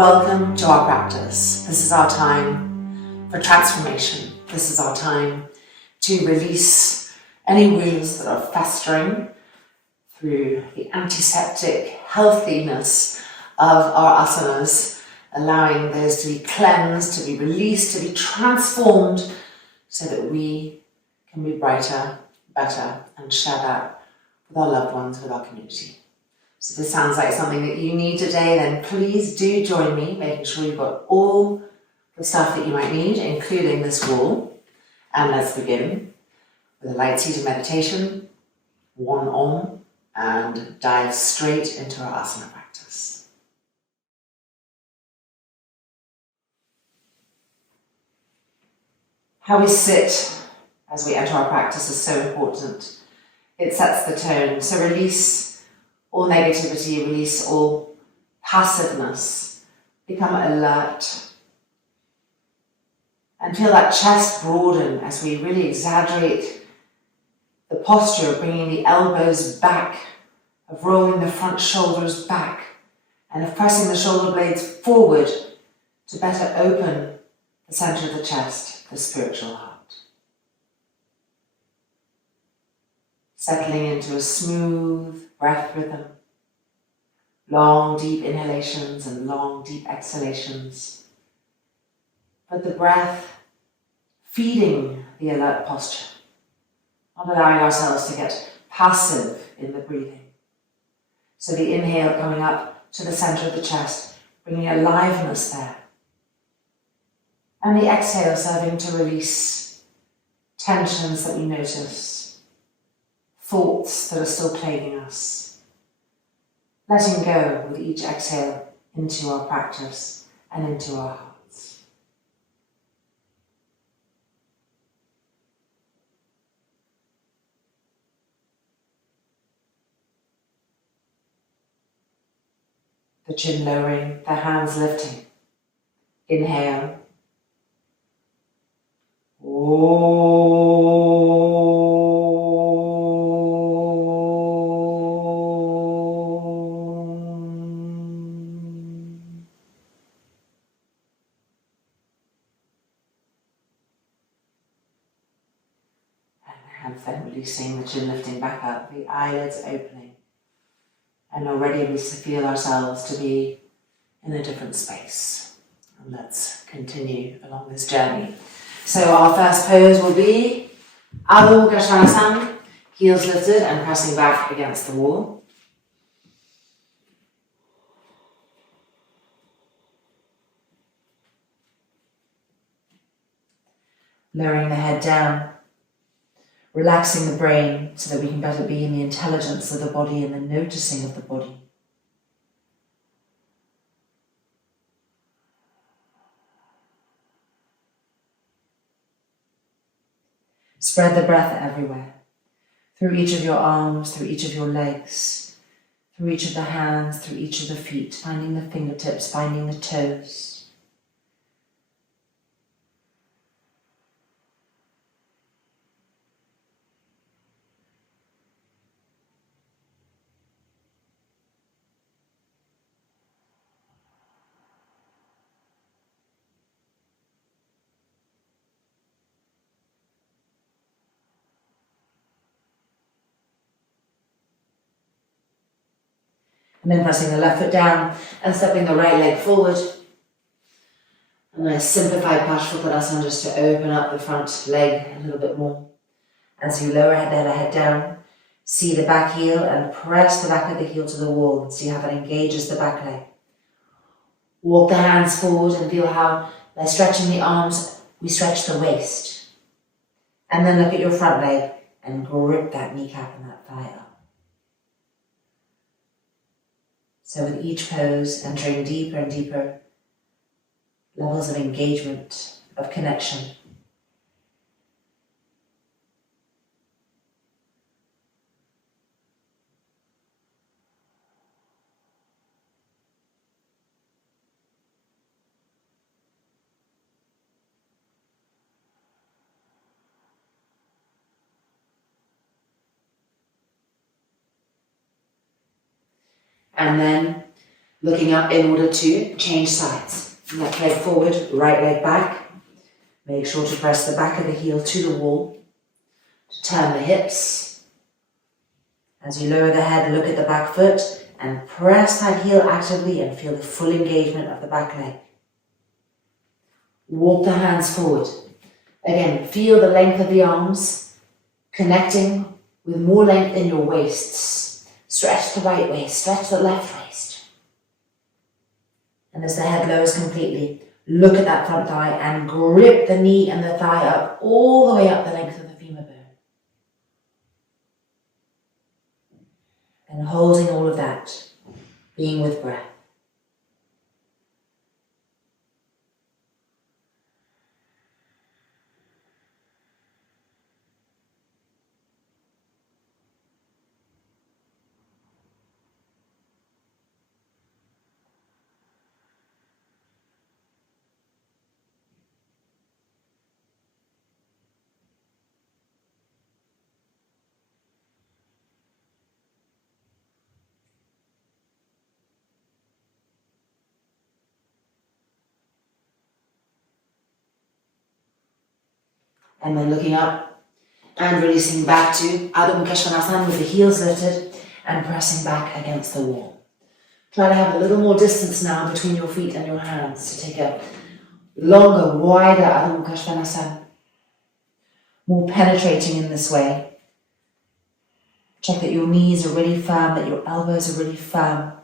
Welcome to our practice. This is our time for transformation. This is our time to release any wounds that are festering through the antiseptic healthiness of our asanas, allowing those to be cleansed, to be released, to be transformed so that we can be brighter, better, and share that with our loved ones, with our community. So if this sounds like something that you need today, then please do join me, making sure you've got all the stuff that you might need, including this wall. And let's begin with a light seated meditation, one on, and dive straight into our asana practice. How we sit as we enter our practice is so important. It sets the tone. So release all negativity, release all passiveness, become alert, and feel that chest broaden as we really exaggerate the posture of bringing the elbows back, of rolling the front shoulders back, and of pressing the shoulder blades forward to better open the center of the chest, the spiritual heart. Settling into a smooth breath rhythm, long deep inhalations and long deep exhalations, but the breath feeding the alert posture, not allowing ourselves to get passive in the breathing. So the inhale coming up to the center of the chest, bringing aliveness there, and the exhale serving to release tensions that we notice, thoughts that are still plaguing us. Letting go with each exhale into our practice and into our hearts. The chin lowering, the hands lifting. Inhale. And then releasing, the chin lifting back up, the eyelids opening. And already we feel ourselves to be in a different space. And let's continue along this journey. So our first pose will be Adho Mukha, heels lifted and pressing back against the wall. Lowering the head down. Relaxing the brain so that we can better be in the intelligence of the body and the noticing of the body. Spread the breath everywhere, through each of your arms, through each of your legs, through each of the hands, through each of the feet, finding the fingertips, finding the toes. And then pressing the left foot down and stepping the right leg forward. And a simplified Paschimottanasana just to open up the front leg a little bit more. As you lower the head down, see the back heel and press the back of the heel to the wall and see how that engages the back leg. Walk the hands forward and feel how by stretching the arms, we stretch the waist. And then look at your front leg and grip that kneecap and that thigh up. So with each pose, entering deeper and deeper levels of engagement, of connection. And then Looking up in order to change sides. Left leg forward, right leg back. Make sure to press the back of the heel to the wall. To turn the hips. As you lower the head, look at the back foot and press that heel actively and feel the full engagement of the back leg. Walk the hands forward. Again, feel the length of the arms, connecting with more length in your waists. Stretch the right waist, stretch the left waist. And as the head lowers completely, look at that front thigh and grip the knee and the thigh up all the way up the length of the femur bone. And holding all of that, being with breath. And then looking up and releasing back to Adho Mukha Svanasana with the heels lifted and pressing back against the wall. Try to have a little more distance now between your feet and your hands to take a longer, wider Adho Mukha Svanasana. More penetrating in this way. Check that your knees are really firm, that your elbows are really firm.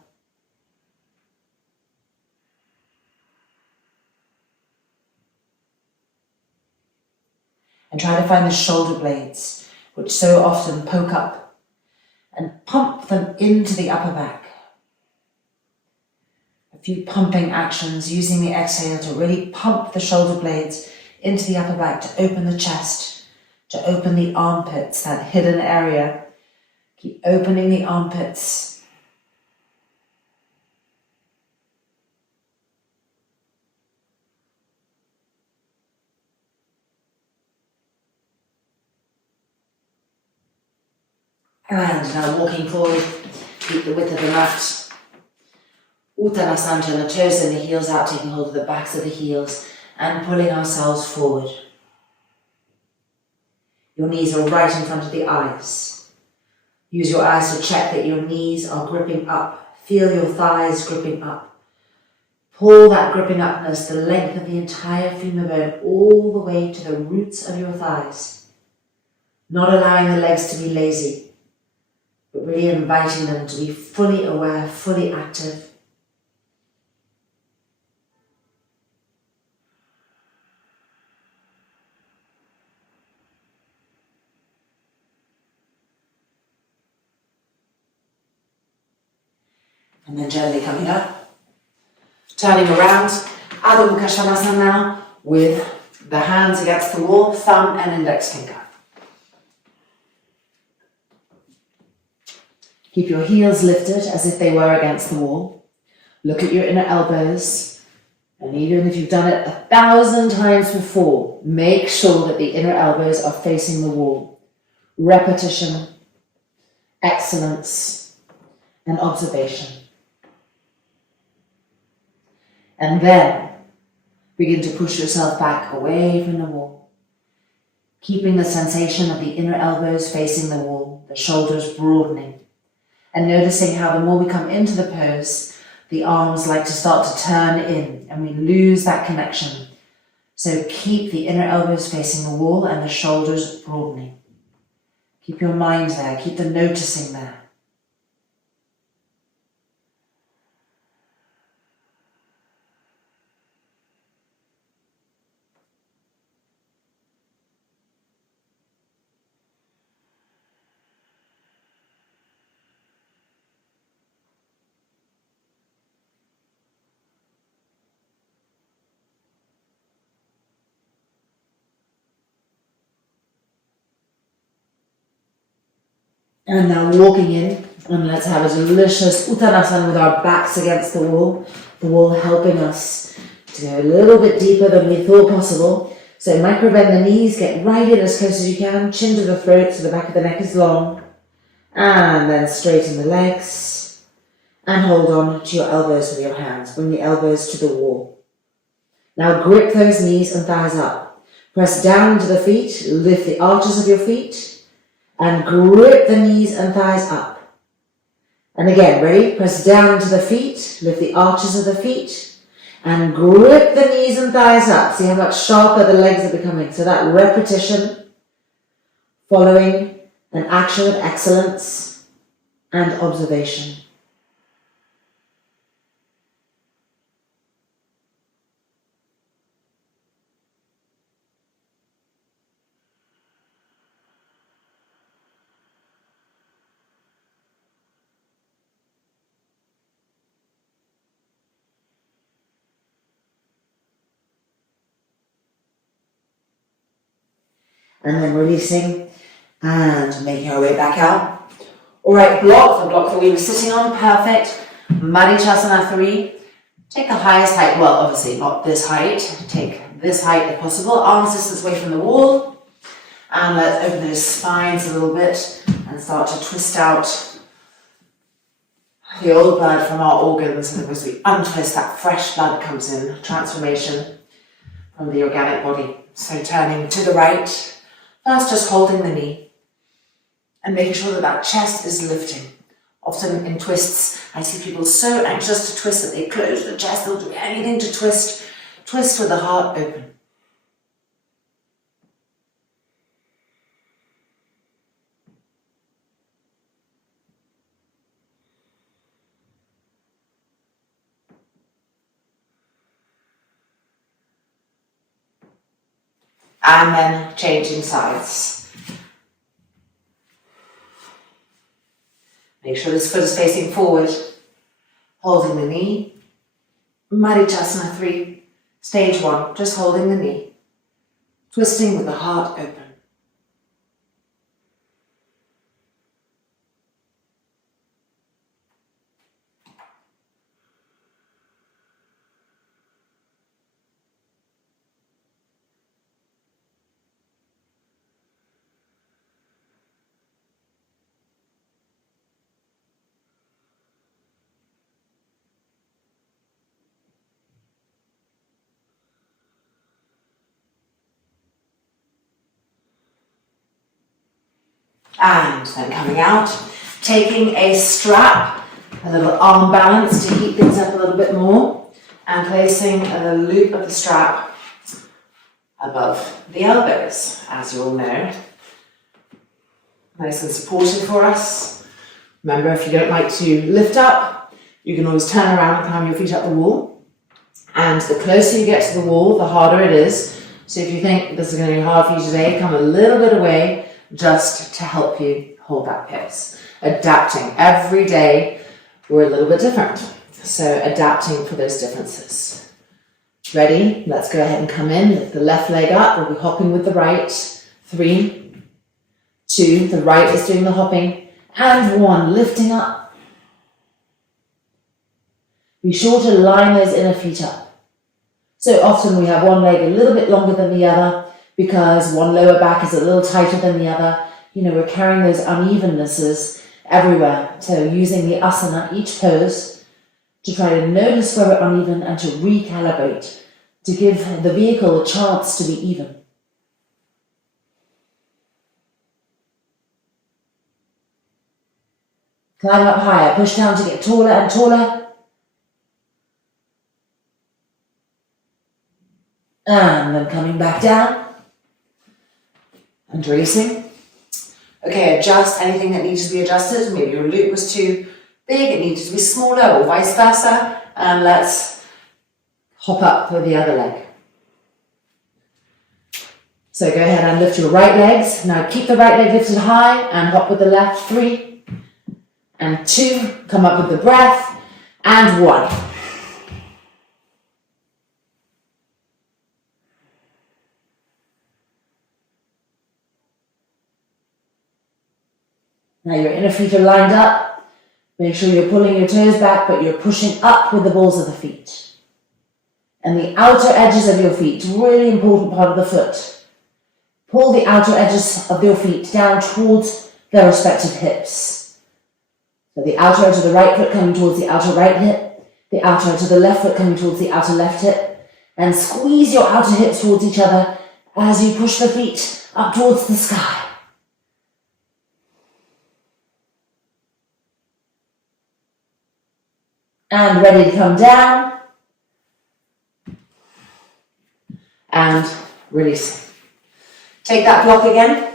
And try to find the shoulder blades, which so often poke up, and pump them into the upper back. A few pumping actions using the exhale to really pump the shoulder blades into the upper back to open the chest, to open the armpits, that hidden area. Keep opening the armpits. And now walking forward, keep the width of the mat. Uttanasana, turn the toes and the heels out, taking hold of the backs of the heels and pulling ourselves forward. Your knees are right in front of the eyes. Use your eyes to check that your knees are gripping up. Feel your thighs gripping up. Pull that gripping upness, the length of the entire femur bone, all the way to the roots of your thighs. Not allowing the legs to be lazy, but really inviting them to be fully aware, fully active. And then gently coming up, turning around, Adho Mukha Svanasana now with the hands against the wall, thumb and index finger. Keep your heels lifted as if they were against the wall. Look at your inner elbows. And even if you've done it 1,000 times before, make sure that the inner elbows are facing the wall. Repetition, excellence, and observation. And then begin to push yourself back away from the wall. Keeping the sensation of the inner elbows facing the wall, the shoulders broadening. And noticing how the more we come into the pose, the arms like to start to turn in and we lose that connection. So keep the inner elbows facing the wall and the shoulders broadening. Keep your mind there, keep the noticing there. And now walking in, and let's have a delicious Uttanasana with our backs against the wall helping us to go a little bit deeper than we thought possible. So micro bend the knees, get right in as close as you can, chin to the throat so the back of the neck is long. And then straighten the legs. and hold on to your elbows with your hands. Bring the elbows to the wall. Now grip those knees and thighs up. Press down into the feet, lift the arches of your feet, and grip the knees and thighs up. And again, ready? Press down into the feet, lift the arches of the feet, and grip the knees and thighs up. See how much sharper the legs are becoming. So that repetition, following an action of excellence and observation. And then releasing and making our way back out. All right, block, the block that we were sitting on, perfect. Madhyasana 3. Take the highest height, well, obviously not this height. Take this height if possible, arms distance away from the wall. And let's open those spines a little bit and start to twist out the old blood from our organs. And as we untwist, that fresh blood comes in, transformation from the organic body. So turning to the right, first just holding the knee and making sure that that chest is lifting. Often in twists, I see people so anxious to twist that they close the chest, they'll do anything to twist. Twist with the heart open. And then changing sides. Make sure this foot is facing forward, holding the knee. Madhyasana 3, stage 1, just holding the knee, twisting with the heart open. And then coming out, taking a strap, a little arm balance to heat things up a little bit more, and placing the loop of the strap above the elbows, as you all know. Nice and supportive for us. Remember, if you don't like to lift up, you can always turn around and climb your feet up the wall. And the closer you get to the wall, the harder it is. So if you think this is going to be hard for you today, come a little bit away, just to help you hold that pace. Adapting. Every day we're a little bit different. So adapting for those differences. Ready? Let's go ahead and come in. Lift the left leg up. We'll be hopping with the right. 3, 2, the right is doing the hopping. And 1, lifting up. Be sure to line those inner feet up. So often we have one leg a little bit longer than the other, because one lower back is a little tighter than the other. You know, we're carrying those unevennesses everywhere. So using the asana, each pose, to try to notice where we're uneven and to recalibrate, to give the vehicle a chance to be even. Climb up higher, push down to get taller and taller. And then coming back down. And releasing. Okay, adjust anything that needs to be adjusted. Maybe your loop was too big, it needs to be smaller, or vice versa. And let's hop up with the other leg. So go ahead and lift your right legs. Now keep the right leg lifted high and hop with the left. 3 and 2. Come up with the breath. And 1. Now your inner feet are lined up. Make sure you're pulling your toes back, but you're pushing up with the balls of the feet. And the outer edges of your feet, really important part of the foot. Pull the outer edges of your feet down towards their respective hips. So the outer edge of the right foot coming towards the outer right hip, the outer edge of the left foot coming towards the outer left hip, and squeeze your outer hips towards each other as you push the feet up towards the sky. And ready to come down. And release. Take that block again.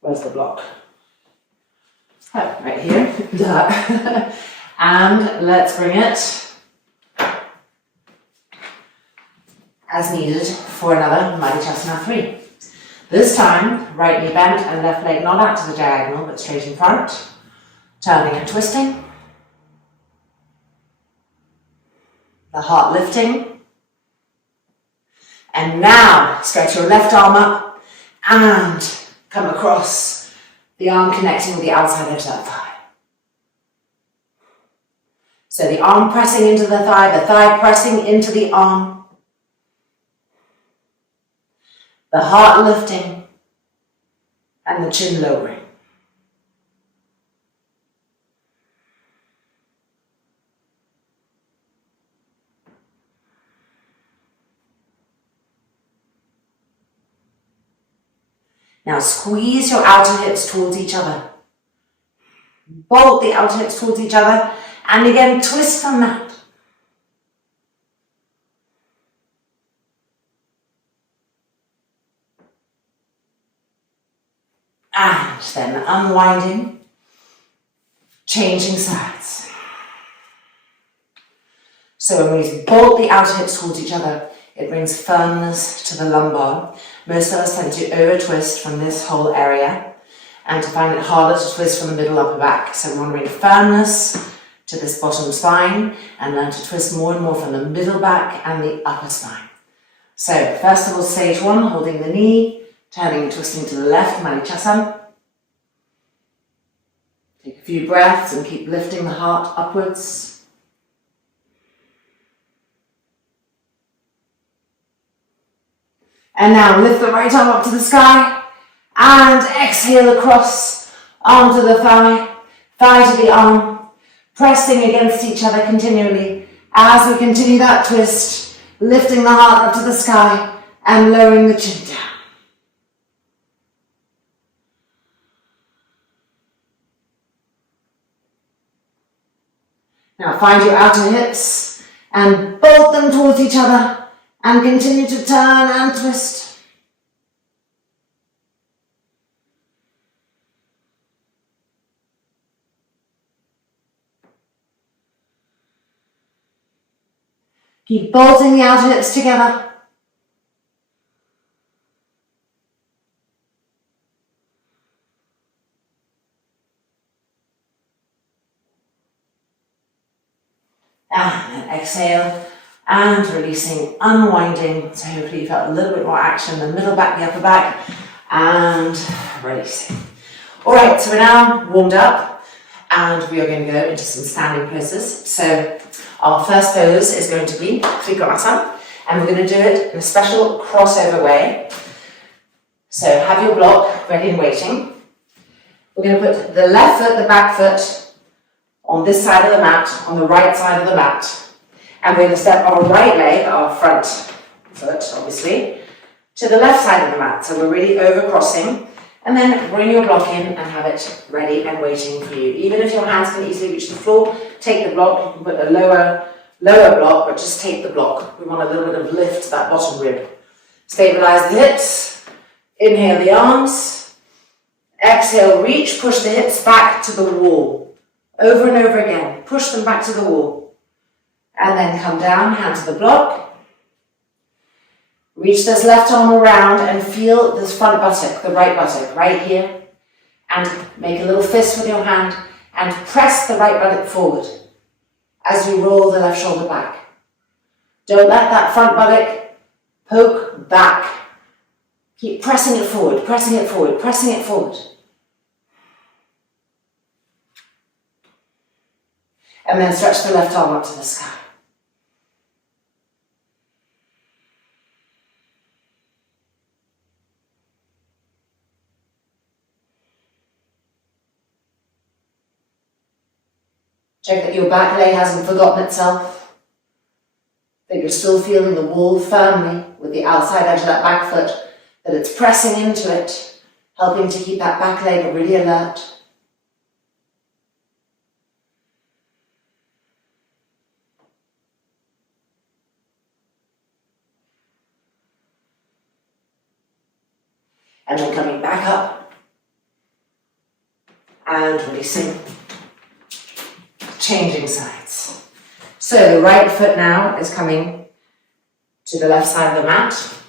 Where's the block? Oh, right here. Duh. And let's bring it as needed for another Madhyachasana 3. This time, right knee bent and left leg not out to the diagonal, but straight in front. Turning and twisting. The heart lifting. And now, stretch your left arm up and come across, the arm connecting with the outside edge of that thigh. So the arm pressing into the thigh pressing into the arm. The heart lifting and the chin lowering. Now squeeze your outer hips towards each other. Bolt the outer hips towards each other and again twist from that. And then unwinding, changing sides. So when we bolt the outer hips towards each other, it brings firmness to the lumbar. Most of us tend to over-twist from this whole area and to find it harder to twist from the middle upper back. So we want to bring firmness to this bottom spine and learn to twist more and more from the middle back and the upper spine. So first of all, stage 1, holding the knee, turning and twisting to the left, Madhyachasana. Take a few breaths and keep lifting the heart upwards. And now lift the right arm up to the sky and exhale across, arm to the thigh, thigh to the arm, pressing against each other continually as we continue that twist, lifting the heart up to the sky and lowering the chin down. Now find your outer hips and bolt them towards each other and continue to turn and twist. Keep bolting the outer hips together. And then exhale. And releasing, unwinding, so hopefully you felt a little bit more action in the middle back, the upper back, and releasing. All right, so we're now warmed up, and we are going to go into some standing poses. So our first pose is going to be Trikonasana, and we're going to do it in a special crossover way. So have your block ready and waiting. We're going to put the left foot, the back foot, on this side of the mat, on the right side of the mat. And we're going to step our right leg, our front foot, obviously, to the left side of the mat. So we're really over crossing. And then bring your block in and have it ready and waiting for you. Even if your hands can easily reach the floor, take the block. You can put a lower block, but just take the block. We want a little bit of lift to that bottom rib. Stabilize the hips. Inhale the arms. Exhale, reach, push the hips back to the wall. Over and over again. Push them back to the wall. And then come down, hand to the block. Reach this left arm around and feel this front buttock, the right buttock, right here. And make a little fist with your hand and press the right buttock forward as you roll the left shoulder back. Don't let that front buttock poke back. Keep pressing it forward, pressing it forward, pressing it forward. And then stretch the left arm up to the sky. Check that your back leg hasn't forgotten itself, that you're still feeling the wall firmly with the outside edge of that back foot, that it's pressing into it, helping to keep that back leg really alert. And then coming back up and releasing, changing sides. So the right foot now is coming to the left side of the mat,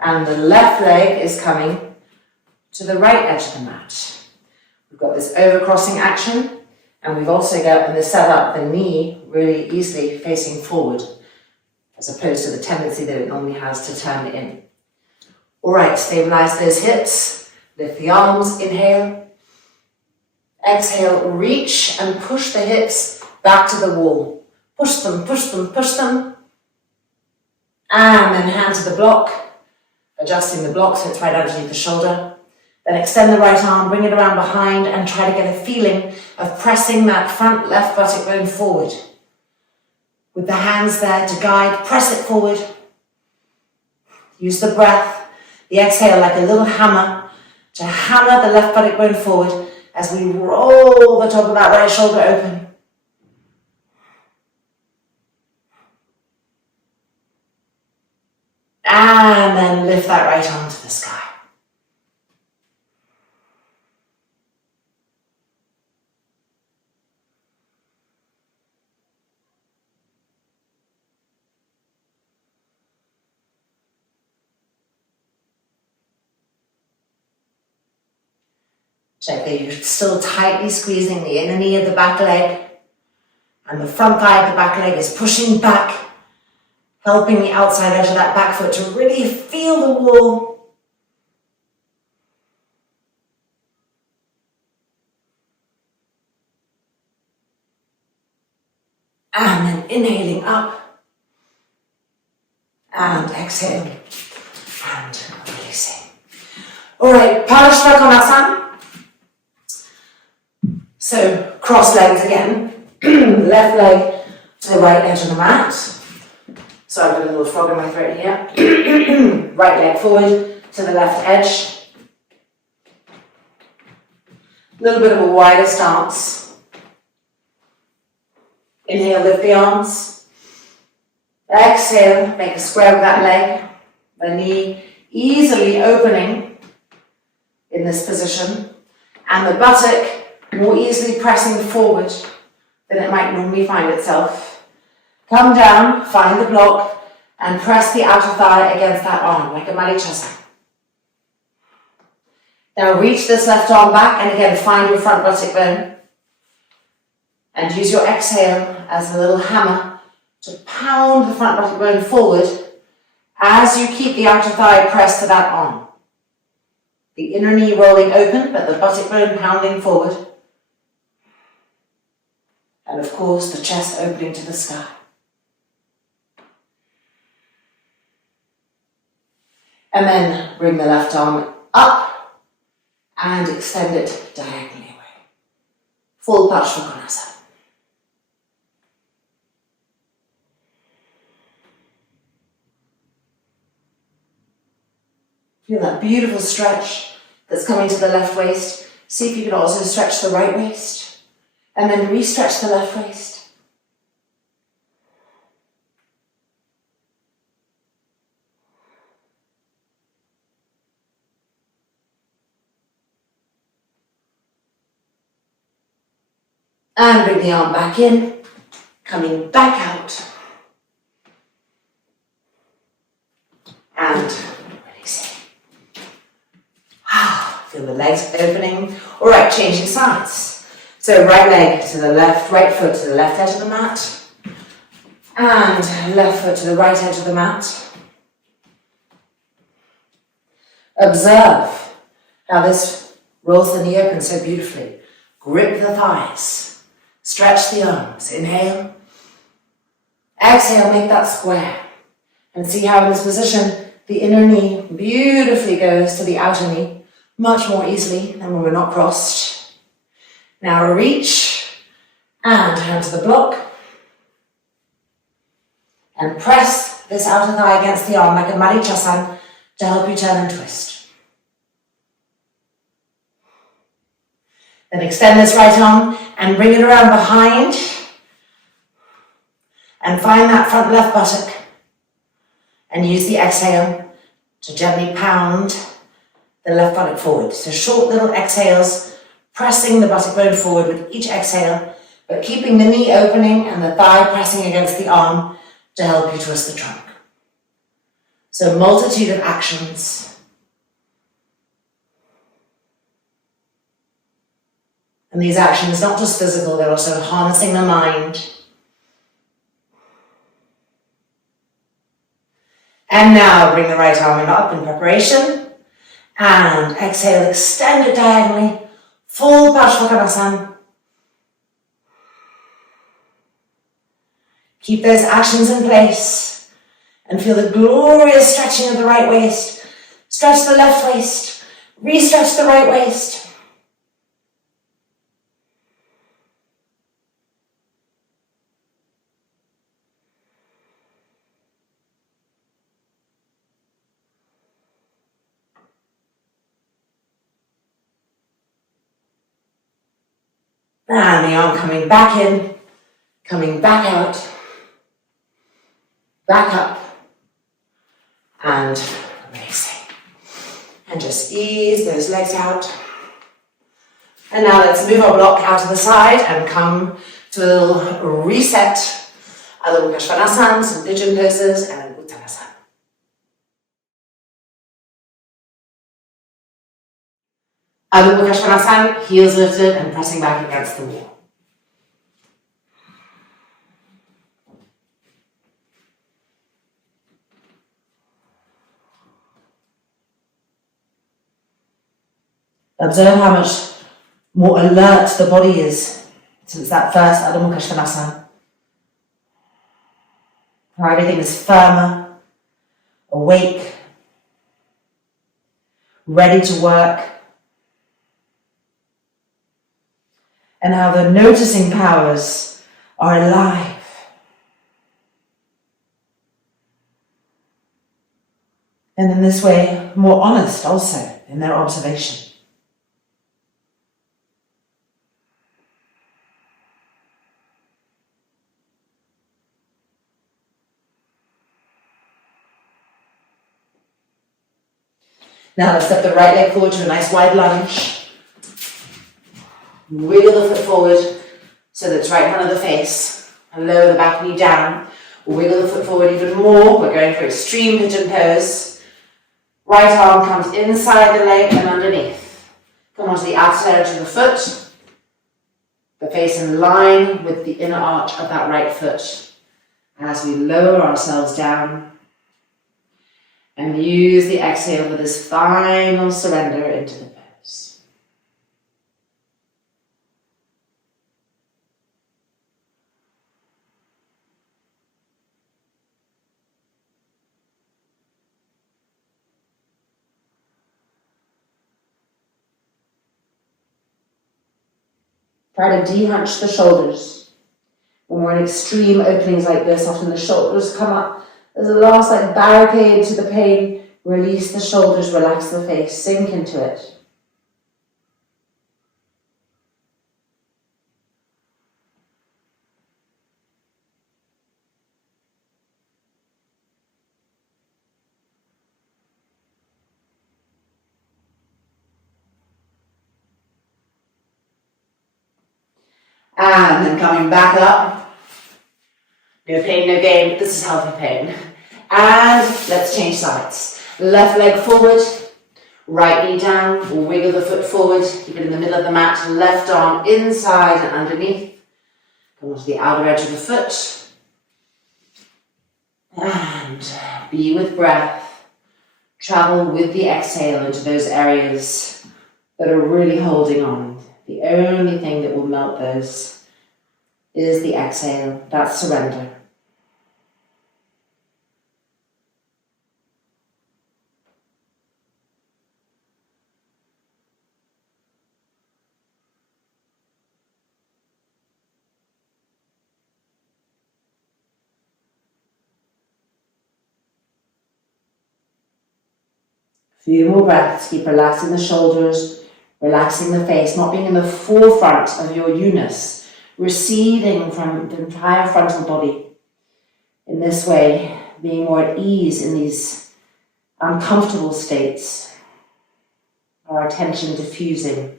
and the left leg is coming to the right edge of the mat. We've got this overcrossing action, and we've also got in the setup the knee really easily facing forward, as opposed to the tendency that it normally has to turn in. All right, stabilize those hips, lift the arms, inhale. Exhale, reach and push the hips back to the wall. Push them, push them, push them. And then hand to the block, adjusting the block so it's right underneath the shoulder. Then extend the right arm, bring it around behind and try to get a feeling of pressing that front left buttock bone forward. With the hands there to guide, press it forward. Use the breath. The exhale like a little hammer to hammer the left buttock bone forward as we roll the top of that right shoulder open. And then lift that right arm to the sky. Check that you're still tightly squeezing the inner knee of the back leg, and the front thigh of the back leg is pushing back, helping the outside edge of that back foot to really feel the wall. And then inhaling up, and exhale, and releasing. All right, Sarvangasana. So, cross legs again, left leg to the right edge of the mat. So I've got a little frog in my throat here. Right leg forward to the left edge. A little bit of a wider stance. Inhale, lift the arms. Exhale, make a square with that leg. The knee easily opening in this position. And the buttock more easily pressing forward than it might normally find itself. Come down, find the block, and press the outer thigh against that arm, like a marichasa. Now reach this left arm back, and again, find your front buttock bone. And use your exhale as a little hammer to pound the front buttock bone forward as you keep the outer thigh pressed to that arm. The inner knee rolling open, but the buttock bone pounding forward. And of course, the chest opening to the sky. And then bring the left arm up and extend it diagonally away. Full Sarvangasana. Feel that beautiful stretch that's coming to the left waist. See if you can also stretch the right waist. And then re-stretch the left waist. And bring the arm back in, coming back out. And releasing. Feel the legs opening. All right, changing sides. So right leg to the left, right foot to the left edge of the mat. And left foot to the right edge of the mat. Observe how this rolls the knee open so beautifully. Grip the thighs. Stretch the arms. Inhale. Exhale, make that square. And see how in this position, the inner knee beautifully goes to the outer knee, much more easily than when we're not crossed. Now reach And hand to the block. And press this outer thigh against the arm like a Marichasan to help you turn and twist. Then extend this right arm and bring it around behind. And find that front left buttock. And use the exhale to gently pound the left buttock forward. So short little exhales, pressing the buttock bone forward with each exhale, but keeping the knee opening and the thigh pressing against the arm to help you twist the trunk. So multitude of actions. And these actions, not just physical, they're also harnessing the mind. And now bring the right arm up in preparation. And exhale, extend it diagonally. Full Parshvakonasana. Keep those actions in place. And feel the glorious stretching of the right waist. Stretch the left waist. Re-stretch the right waist. And the arm coming back in, coming back out, back up, and releasing. And just ease those legs out. And now let's move our block out to the side and come to a little reset. Adho Mukha Svanasana, some pigeon poses, and Uttanasana. Adho Mukha Svanasana, heels lifted and pressing back against the wall. Observe how much more alert the body is since that first Adho Mukha Svanasana. How everything is firmer, awake, ready to work. And how the noticing powers are alive. And in this way, more honest also in their observation. Now let's step the right leg forward to a nice wide lunge. Wiggle the foot forward so that it's right in front of the face. And lower the back knee down. Wiggle the foot forward even more. We're going for extreme pigeon pose. Right arm comes inside the leg and underneath. Come onto the outside edge of the foot. The face in line with the inner arch of that right foot. As we lower ourselves down. And use the exhale for this final surrender into the pose. Try to de-hunch the shoulders. When we're in extreme openings like this, often the shoulders come up. There's a last barricade to the pain. Release the shoulders, relax the face, sink into it. And then coming back up. No pain, no gain, but this is healthy pain. And let's change sides. Left leg forward, right knee down, wiggle the foot forward, keep it in the middle of the mat, left arm inside and underneath. Come onto the outer edge of the foot. And be with breath. Travel with the exhale into those areas that are really holding on. The only thing that will melt those is the exhale, that's surrender. Few more breaths. Keep relaxing the shoulders, relaxing the face, not being in the forefront of your unus, receding from the entire frontal body. In this way, being more at ease in these uncomfortable states, our attention diffusing.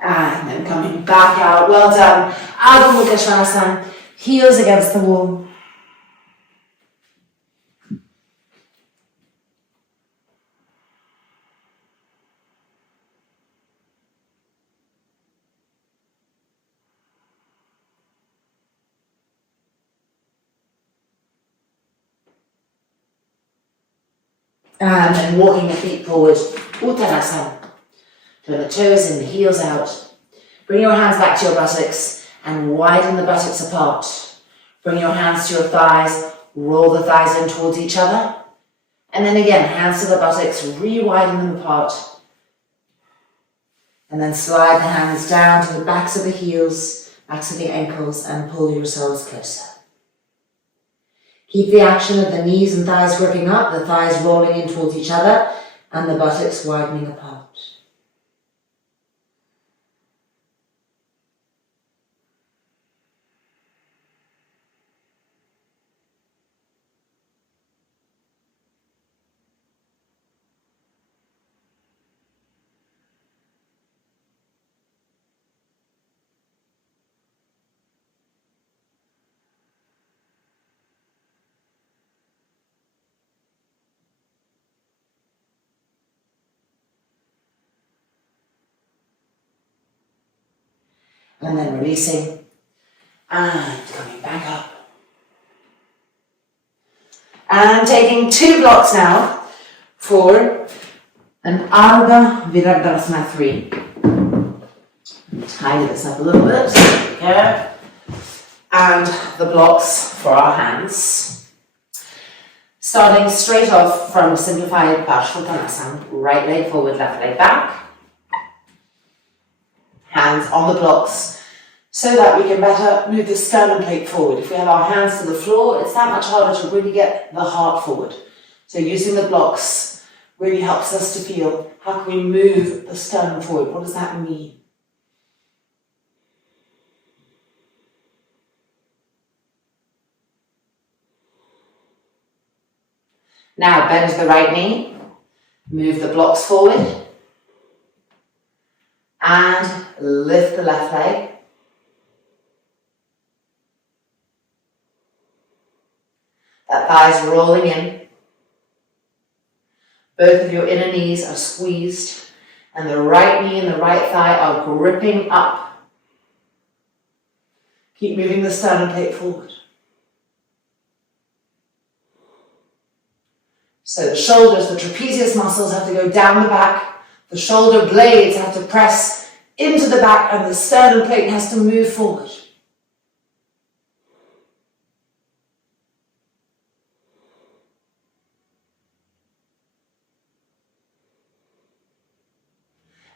And then coming back out. Well done. Adho Mukha Svanasana. Heels against the wall. And then walking the feet forward. Uttanasana. Turn the toes in, the heels out. Bring your hands back to your buttocks and widen the buttocks apart. Bring your hands to your thighs, roll the thighs in towards each other. And then again, hands to the buttocks, re-widen them apart. And then slide the hands down to the backs of the heels, backs of the ankles, and pull yourselves closer. Keep the action of the knees and thighs gripping up, the thighs rolling in towards each other, and the buttocks widening apart. And then releasing and coming back up. And taking 2 blocks now for an Ardha Virabhadrasana 3. Tidy this up a little bit. There we go. And the blocks for our hands. Starting straight off from simplified Parshvottanasana. Right leg forward, left leg back. Hands on the blocks so that we can better move the sternum plate forward. If we have our hands to the floor, it's that much harder to really get the heart forward. So using the blocks really helps us to feel, how can we move the sternum forward? What does that mean? Now bend the right knee, move the blocks forward, and lift the left leg. That thigh's rolling in. Both of your inner knees are squeezed, and the right knee and the right thigh are gripping up. Keep moving the sternum plate forward. So the shoulders, the trapezius muscles have to go down the back. The shoulder blades have to press into the back and the sternum plate has to move forward.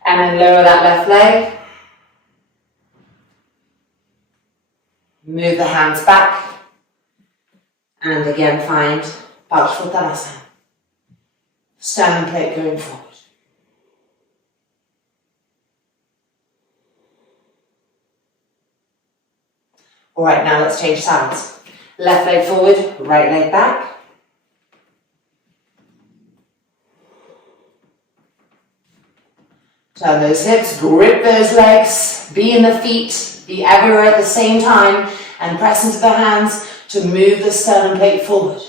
And then lower that left leg. Move the hands back. And again find Parshvottanasana. Sternum plate going forward. Alright, now let's change sides. Left leg forward, right leg back. Turn those hips, grip those legs, be in the feet, be everywhere at the same time, and press into the hands to move the sternum plate forward.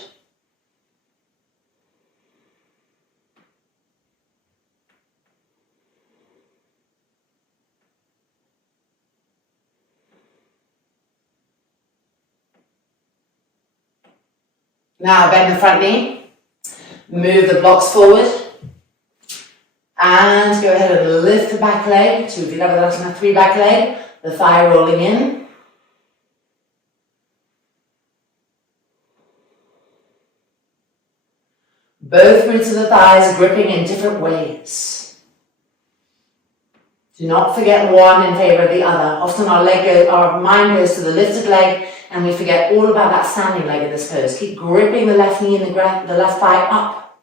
Now bend the front knee, move the blocks forward, and go ahead and lift the back leg to Virabhadrasana 3 back leg, the thigh rolling in. Both roots of the thighs gripping in different ways. Do not forget one in favour of the other. Often our mind goes to the lifted leg and we forget all about that standing leg in this pose. Keep gripping the left knee and the left thigh up.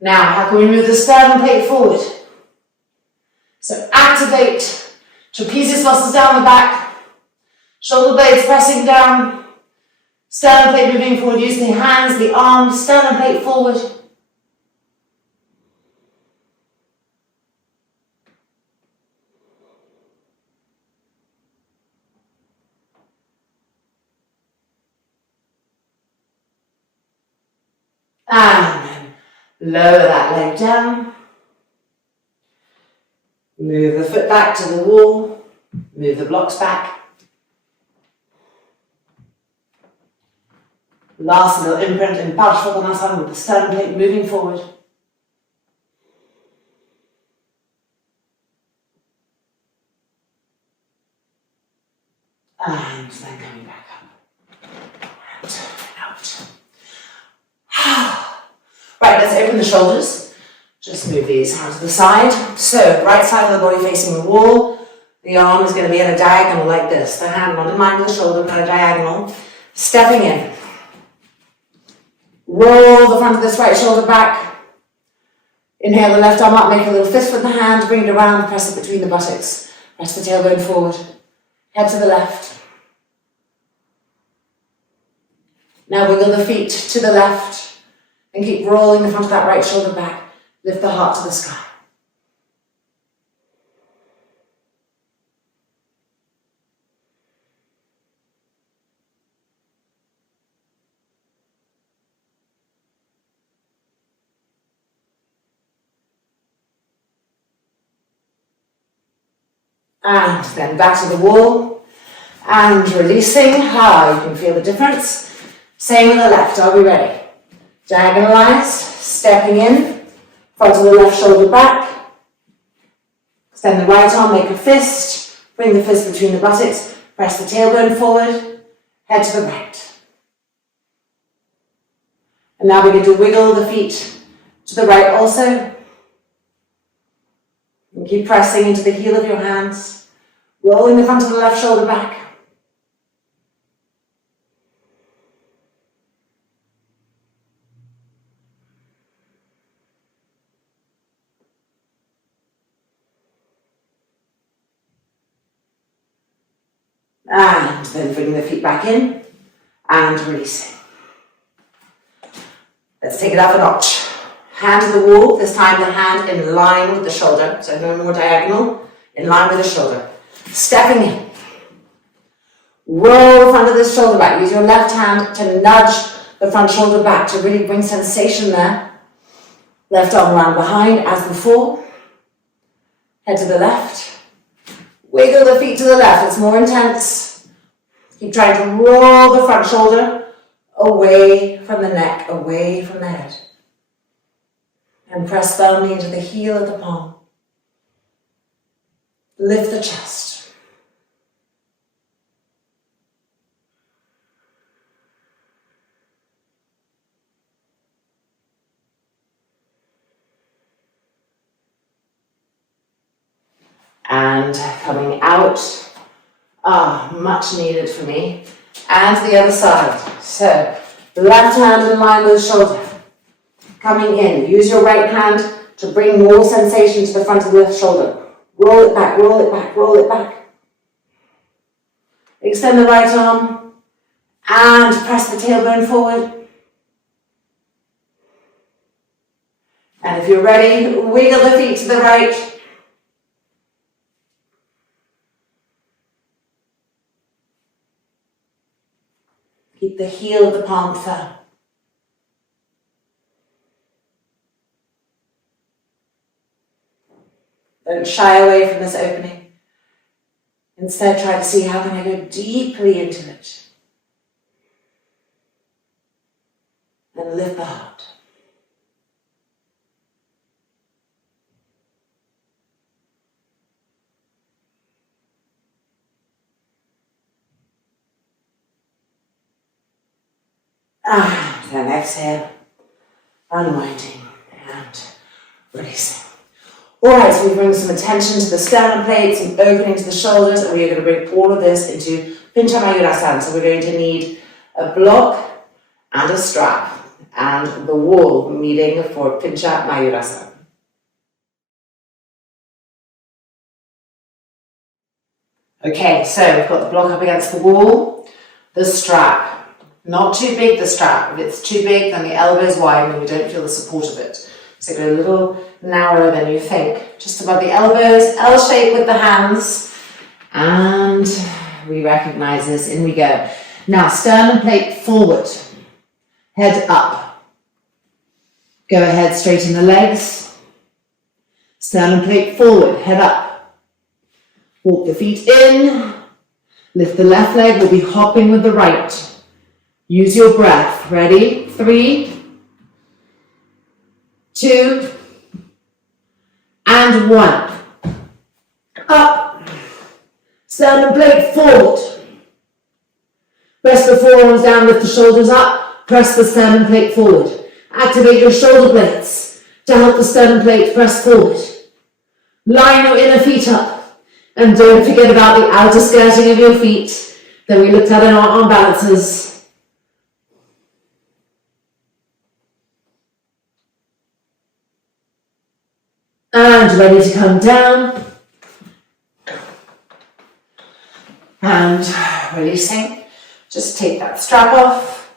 Now, how can we move the sternum plate forward? So activate trapezius muscles down the back, shoulder blades pressing down, sternum plate moving forward using the hands, the arms, sternum plate forward. And then lower that leg down. Move the foot back to the wall. Move the blocks back. Last little imprint in Sarvangasana with the sternum plate moving forward. And then coming back up. And out. Right, let's open the shoulders. Just move these out to the side. So, right side of the body facing the wall. The arm is going to be at a diagonal like this. The hand not in line with the shoulder, but a diagonal. Stepping in. Roll the front of this right shoulder back. Inhale the left arm up, make a little fist with the hand, bring it around, press it between the buttocks. Press the tailbone forward. Head to the left. Now wiggle the feet to the left and keep rolling the front of that right shoulder back. Lift the heart to the sky. And then back to the wall and releasing. You can feel the difference. Same with the left. Are we ready? Diagonalized, stepping in, front of the left shoulder back. Extend the right arm, make a fist. Bring the fist between the buttocks. Press the tailbone forward. Head to the right. And now we're going to wiggle the feet to the right also. And keep pressing into the heel of your hands, rolling the front of the left shoulder back. And then bringing the feet back in and releasing. Let's take it up a notch. Hand to the wall, this time the hand in line with the shoulder, so no more diagonal, in line with the shoulder. Stepping in. Roll the front of this shoulder back. Use your left hand to nudge the front shoulder back to really bring sensation there. Left arm around behind as before. Head to the left. Wiggle the feet to the left, it's more intense. Keep trying to roll the front shoulder away from the neck, away from the head. And press firmly into the heel of the palm. Lift the chest. And coming out, much needed for me. And to the other side. So, left hand in line with the shoulder. Coming in, use your right hand to bring more sensation to the front of the left shoulder. Roll it back, roll it back, roll it back. Extend the right arm and press the tailbone forward. And if you're ready, wiggle the feet to the right. Keep the heel of the palm firm. Don't shy away from this opening. Instead, try to see how can I go deeply into it. And lift the heart. And then exhale, unwinding and releasing. Alright, so we bring some attention to the sternum plate, some opening to the shoulders, and we're going to bring all of this into Pincha Mayurasana. So we're going to need a block and a strap and the wall meeting for Pincha Mayurasana. Okay, so we've got the block up against the wall, the strap. Not too big, the strap. If it's too big, then the elbows widen and we don't feel the support of it. So go a little narrower than you think. Just above the elbows, L shape with the hands. And we recognize this, in we go. Now, sternum plate forward, head up. Go ahead, straighten the legs. Sternum plate forward, head up. Walk the feet in. Lift the left leg, we'll be hopping with the right. Use your breath. Ready? 3, 2, and 1. Up. Sternum plate forward. Press the forearms down, lift the shoulders up. Press the sternum plate forward. Activate your shoulder blades to help the sternum plate press forward. Line your inner feet up. And don't forget about the outer skirting of your feet that we looked at in our arm balances. And ready to come down. And releasing. Just take that strap off.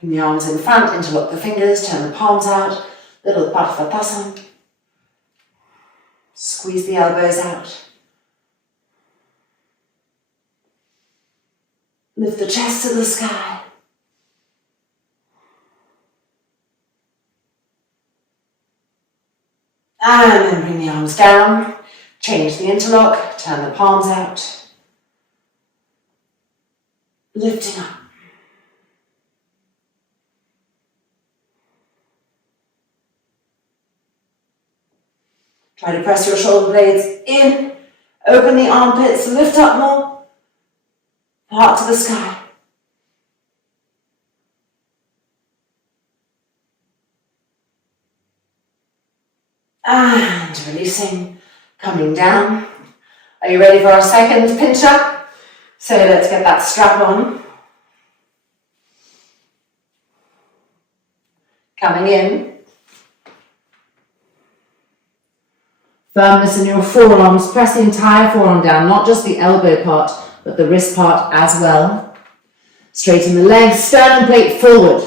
Bring the arms in front, interlock the fingers, turn the palms out. Little Parvatasana. Squeeze the elbows out. Lift the chest to the sky. And then bring the arms down, change the interlock, turn the palms out, lifting up. Try to press your shoulder blades in, open the armpits, lift up more, heart to the sky. And releasing, coming down. Are you ready for our second pincha? So let's get that strap on. Coming in. Firmness in your forearms. Press the entire forearm down, not just the elbow part, but the wrist part as well. Straighten the legs, sternum plate forward.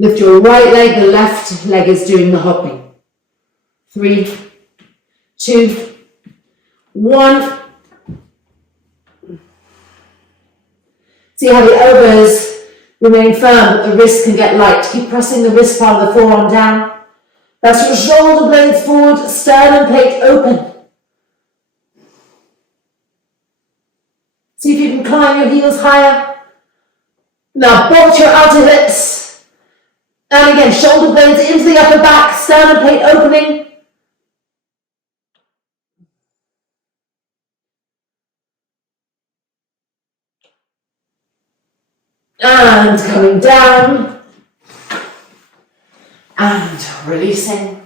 Lift your right leg, the left leg is doing the hopping. 3, 2, 1. See how the elbows remain firm, but the wrists can get light. Keep pressing the wrist part of the forearm down. Press your shoulder blades forward, sternum plate open. See if you can climb your heels higher. Now bolt your outer hips. And again, shoulder blades into the upper back, sternum plate opening. And coming down. And releasing.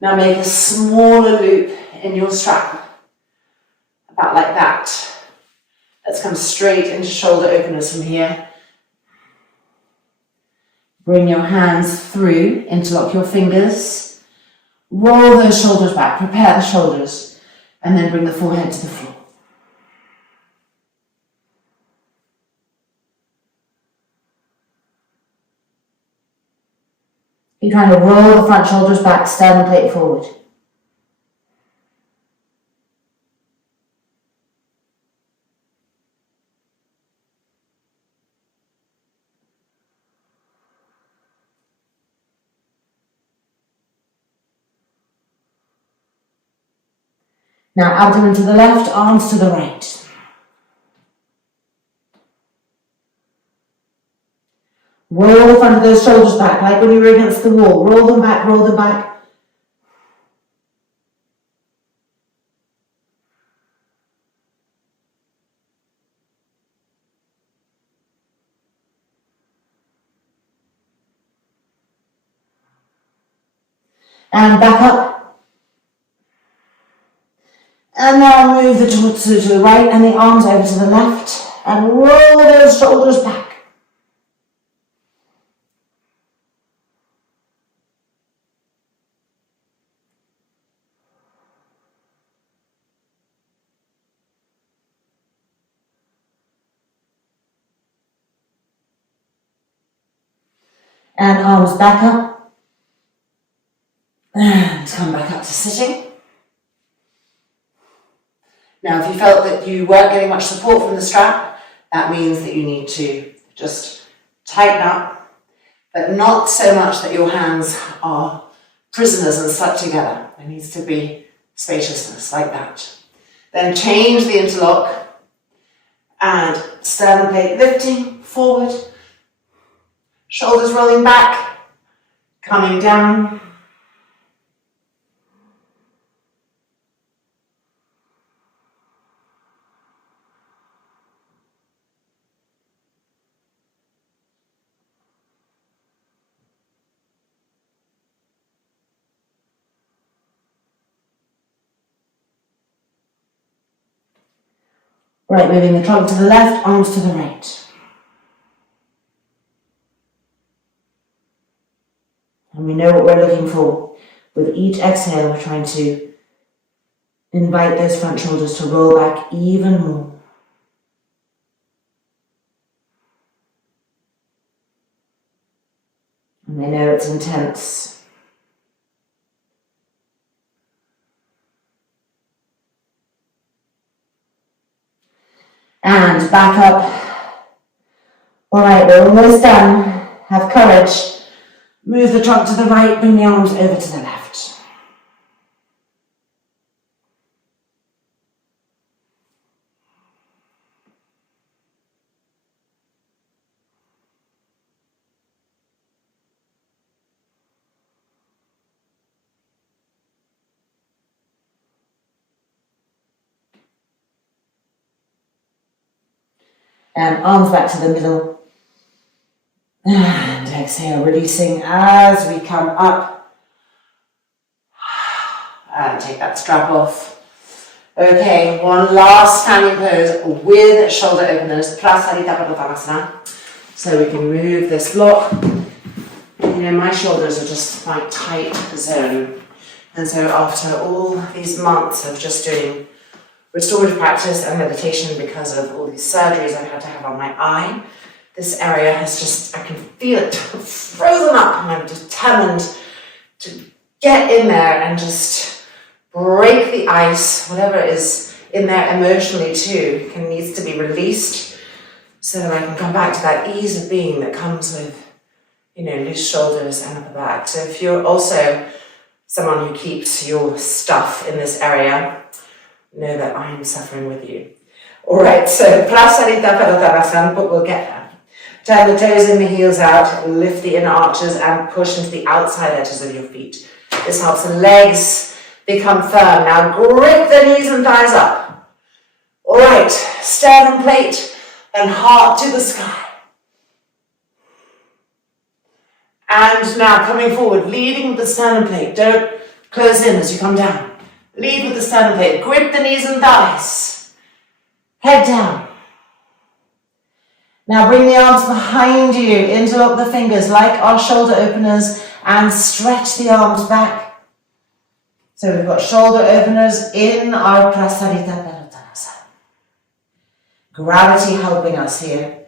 Now make a smaller loop in your strap. About like that. Let's come straight into shoulder openers from here. Bring your hands through, interlock your fingers. Roll those shoulders back, prepare the shoulders. And then bring the forehead to the floor. You're trying to roll the front shoulders back, sternum plate forward. Now abdomen to the left, arms to the right. Roll the front of those shoulders back, like when you were against the wall. Roll them back, roll them back. And back up. And now move the torso to the right and the arms over to the left. And roll those shoulders back. And arms back up. And come back up to sitting. Now, if you felt that you weren't getting much support from the strap, that means that you need to just tighten up, but not so much that your hands are prisoners and stuck together. There needs to be spaciousness like that. Then change the interlock and sternum plate lifting forward, shoulders rolling back, coming down. Right, moving the trunk to the left, arms to the right. And we know what we're looking for. With each exhale, we're trying to invite those front shoulders to roll back even more. And we know it's intense. And back up. All right, we're almost done. Have courage. Move the trunk to the right, bring the arms over to the left. And arms back to the middle. And exhale, releasing as we come up. And take that strap off. Okay, one last standing pose with shoulder openers. So we can move this block. You know, my shoulders are just my tight zone. And so after all these months of just doing restorative practice and meditation because of all these surgeries I've had to have on my eye, this area has just, I can feel it frozen up, and I'm determined to get in there and just break the ice, whatever is in there emotionally too, needs to be released so that I can come back to that ease of being that comes with, you know, loose shoulders and upper back. So if you're also someone who keeps your stuff in this area, know that I am suffering with you. All right, so Prasarita Padottanasana, but we'll get there. Turn the toes in, the heels out, lift the inner arches and push into the outside edges of your feet. This helps the legs become firm. Now grip the knees and thighs up. All right, sternum plate and heart to the sky. And now coming forward, leading with the sternum plate. Don't close in as you come down. Lead with the sternum plate. Grip the knees and thighs. Head down. Now bring the arms behind you, interlock the fingers like our shoulder openers and stretch the arms back. So we've got shoulder openers in our Prasarita Padottanasana. Gravity helping us here.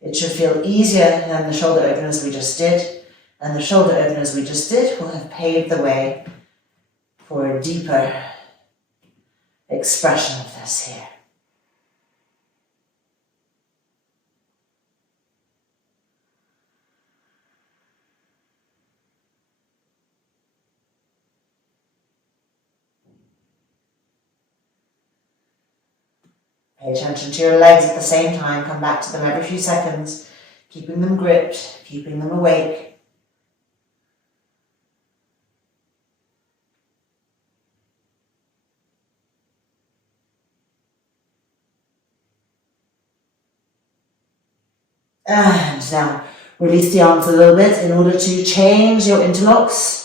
It should feel easier than the shoulder openers we just did. And the shoulder openers we just did will have paved the way for a deeper expression of this here. Pay attention to your legs at the same time. Come back to them every few seconds, keeping them gripped, keeping them awake. And now release the arms a little bit in order to change your interlocks.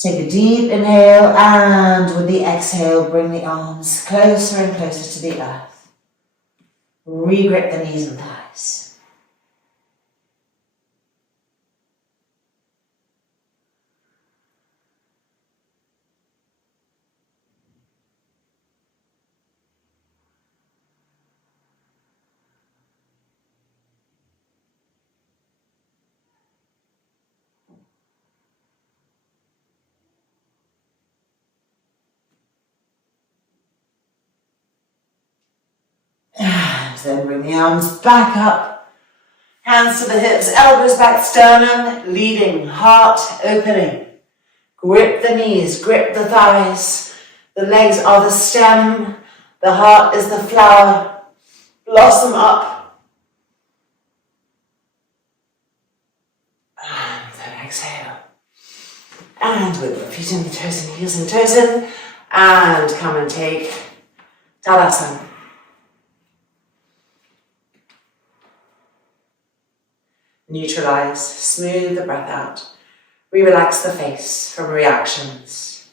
Take a deep inhale, and with the exhale, bring the arms closer and closer to the earth. Re-grip the knees and thighs. And then bring the arms back up. Hands to the hips, elbows back, sternum, leading, heart opening. Grip the knees, grip the thighs. The legs are the stem, the heart is the flower. Blossom up. And then exhale. And with the feet in the toes and heels and toes in. And come and take Tadasana. Neutralize, smooth the breath out. Re-relax the face from reactions.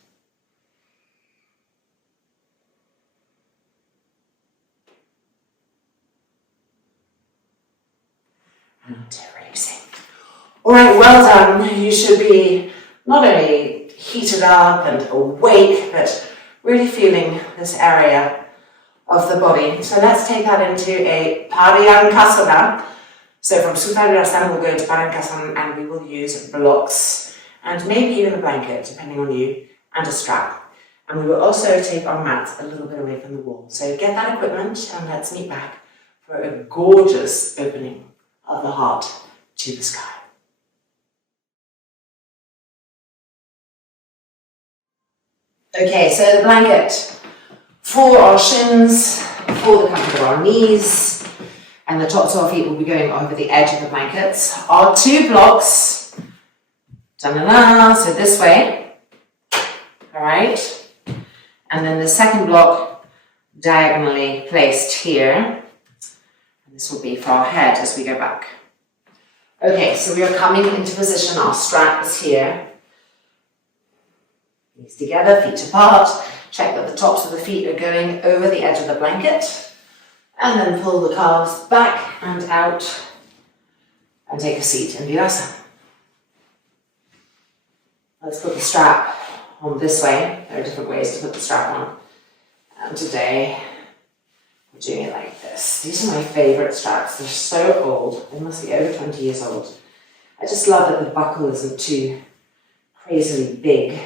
And releasing. All right, well done. You should be not only heated up and awake, but really feeling this area of the body. So let's take that into a Paryankasana. So from Sarvangasana we'll go into Paryankasana and we will use blocks and maybe even a blanket, depending on you, and a strap. And we will also take our mat a little bit away from the wall. So get that equipment and let's meet back for a gorgeous opening of the heart to the sky. Okay, so the blanket for our shins, for the comfort of our knees, and the tops of our feet will be going over the edge of the blankets. Our two blocks, da-na-na, so this way, all right? And then the second block diagonally placed here. And this will be for our head as we go back. Okay, so we are coming into position. Our strap is here. Knees together, feet apart. Check that the tops of the feet are going over the edge of the blanket. And then pull the calves back and out and take a seat in Virasana. Let's put the strap on this way. There are different ways to put the strap on. And today, we're doing it like this. These are my favorite straps. They're so old. They must be over 20 years old. I just love that the buckle isn't too crazily big.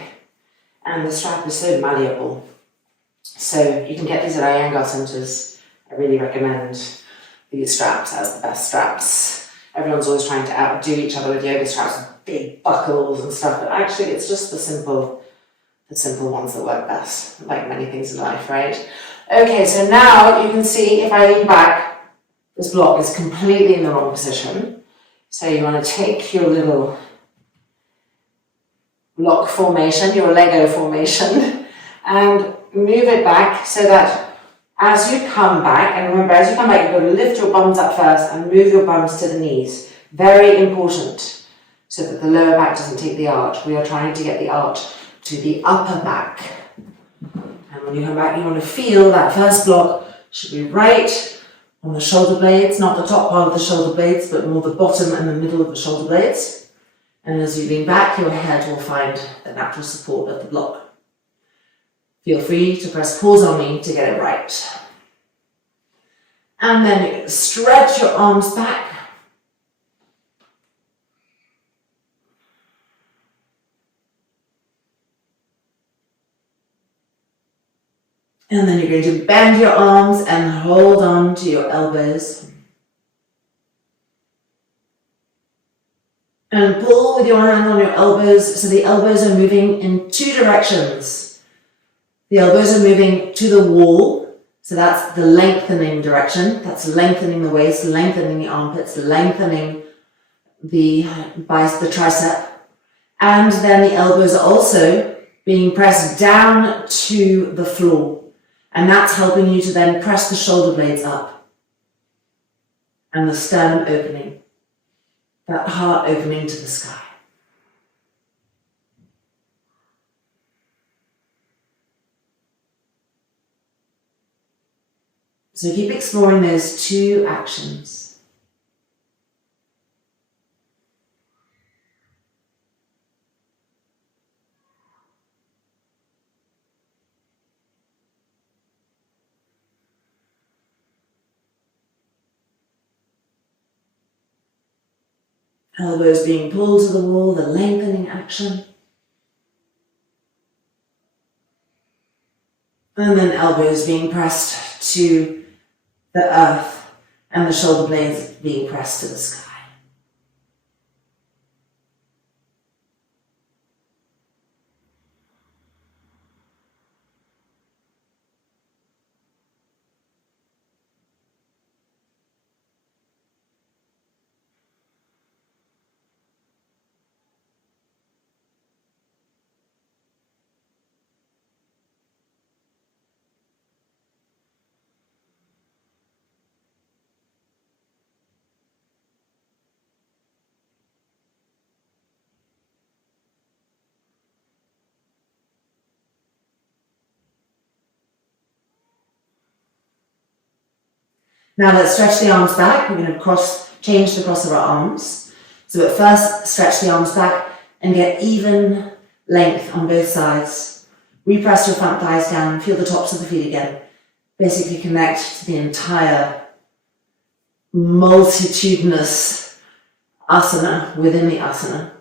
And the strap is so malleable. So you can get these at Iyengar centers. I really recommend these straps as the best straps. Everyone's always trying to outdo each other with yoga straps with big buckles and stuff, but actually it's just the simple ones that work best, like many things in life, right? Okay, so now you can see if I lean back, this block is completely in the wrong position. So you want to take your little block formation, your Lego formation, and move it back so that as you come back, and remember, as you come back, you've got to lift your bums up first and move your bums to the knees. Very important, so that the lower back doesn't take the arch. We are trying to get the arch to the upper back. And when you come back, you want to feel that first block should be right on the shoulder blades, not the top part of the shoulder blades, but more the bottom and the middle of the shoulder blades. And as you lean back, your head will find the natural support of the block. Feel free to press pause on me to get it right. And then stretch your arms back. And then you're going to bend your arms and hold on to your elbows. And pull with your hand on your elbows so the elbows are moving in two directions. The elbows are moving to the wall, so that's the lengthening direction. That's lengthening the waist, lengthening the armpits, lengthening the tricep. And then the elbows are also being pressed down to the floor. And that's helping you to then press the shoulder blades up. And the sternum opening, that heart opening to the sky. So keep exploring those two actions. Elbows being pulled to the wall, the lengthening action. And then elbows being pressed to the earth and the shoulder blades being pressed to the sky. Now let's stretch the arms back. We're going to change the cross of our arms. So at first, stretch the arms back and get even length on both sides. Repress your front thighs down, feel the tops of the feet again. Basically connect to the entire multitudinous asana within the asana.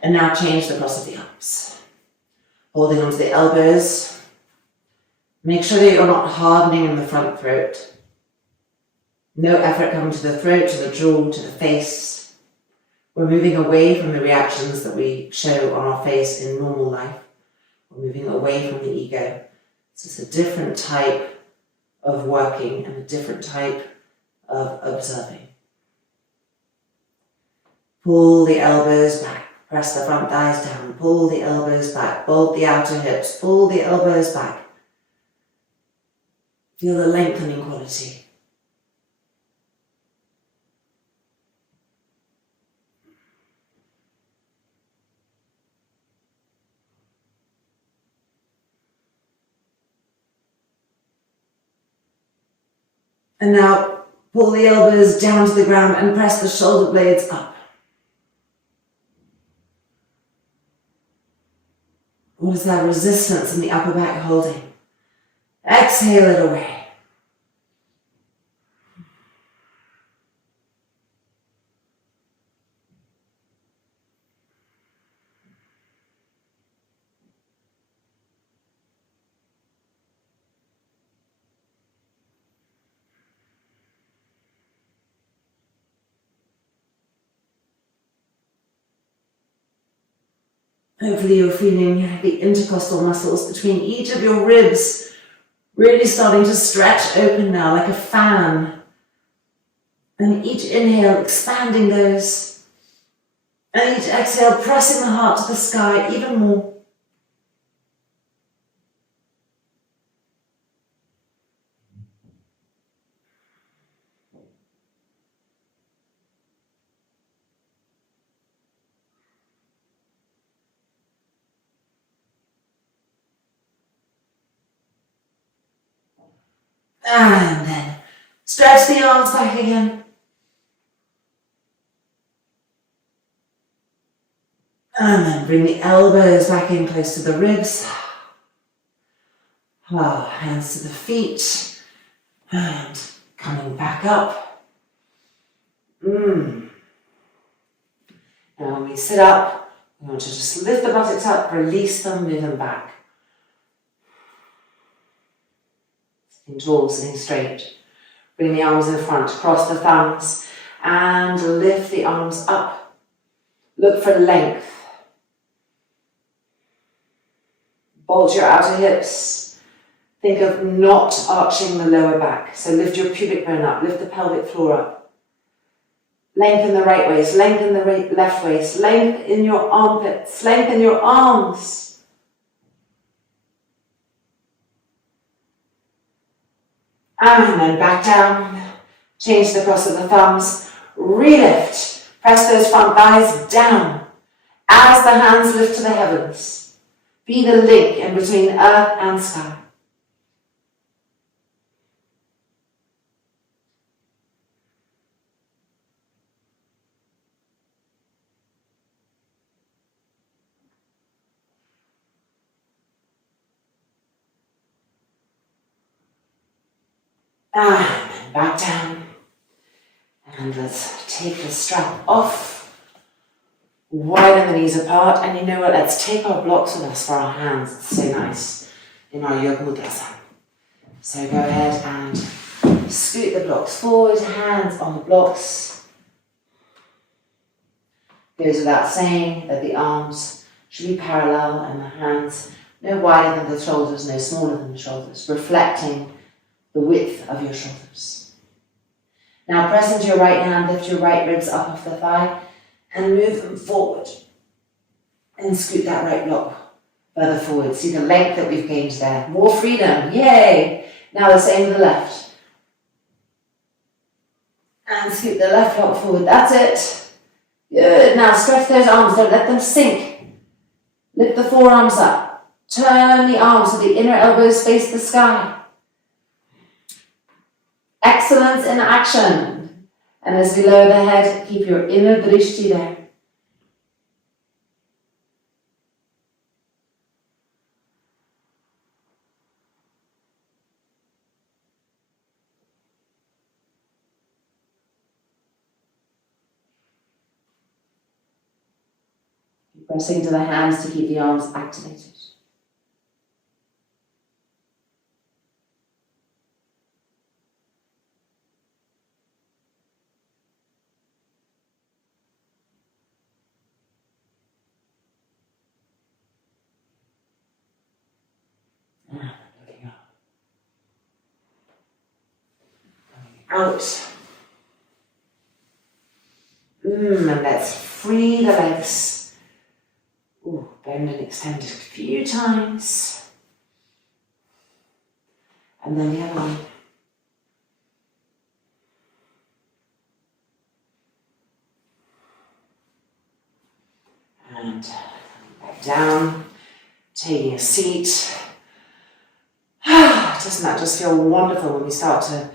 And now change the cross of the arms. Holding onto the elbows. Make sure that you're not hardening in the front throat. No effort coming to the throat, to the jaw, to the face. We're moving away from the reactions that we show on our face in normal life. We're moving away from the ego. So it's a different type of working and a different type of observing. Pull the elbows back. Press the front thighs down. Pull the elbows back. Bolt the outer hips. Pull the elbows back. Feel the lengthening quality. And now pull the elbows down to the ground and press the shoulder blades up. What is that resistance in the upper back holding? Exhale it away. Hopefully you're feeling the intercostal muscles between each of your ribs really starting to stretch open now like a fan. And each inhale expanding those. And each exhale pressing the heart to the sky even more. And then stretch the arms back again. And then bring the elbows back in close to the ribs. Hands to the feet. And coming back up. Now when we sit up, we want to just lift the buttocks up, release them, move them back. Sitting tall, sitting straight. Bring the arms in front, cross the thumbs, and lift the arms up. Look for length. Bolt your outer hips. Think of not arching the lower back. So lift your pubic bone up, lift the pelvic floor up. Lengthen the right waist, lengthen the left waist, lengthen your armpits, lengthen your arms. And then back down, change the cross of the thumbs, relift, press those front thighs down as the hands lift to the heavens. Be the link in between earth and sky. And back down. And let's take the strap off. Widen the knees apart. And you know what? Let's take our blocks with us for our hands. It's so nice in our Yoga Mudra. So go ahead and scoot the blocks forward, hands on the blocks. Goes without saying that the arms should be parallel and the hands no wider than the shoulders, no smaller than the shoulders, reflecting the width of your shoulders. Now press into your right hand, lift your right ribs up off the thigh and move them forward. And scoot that right block further forward. See the length that we've gained there. More freedom, yay! Now the same with the left. And scoot the left block forward, that's it. Good, now stretch those arms, don't let them sink. Lift the forearms up. Turn the arms so the inner elbows face the sky. Excellence in action. And as we lower the head, keep your inner drishti there. Pressing to the hands to keep the arms activated. Looking up. Coming out. And let's free the legs. Ooh, bend and extend a few times. And then the other one. And coming back down, taking a seat. Doesn't that just feel wonderful when we start to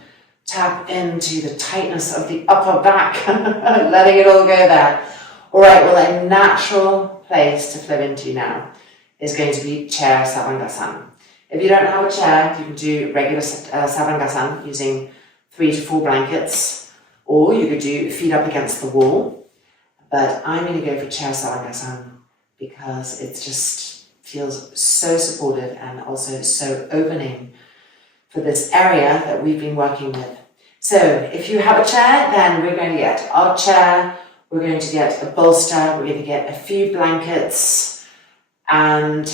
tap into the tightness of the upper back, letting it all go there. All right, well, a natural place to flow into now is going to be chair Sarvangasana. If you don't have a chair, you can do regular Sarvangasana using 3 to 4 blankets, or you could do feet up against the wall. But I'm going to go for chair Sarvangasana because it just feels so supportive and also so opening for this area that we've been working with. So if you have a chair, then we're going to get our chair. We're going to get a bolster, we're going to get a few blankets, and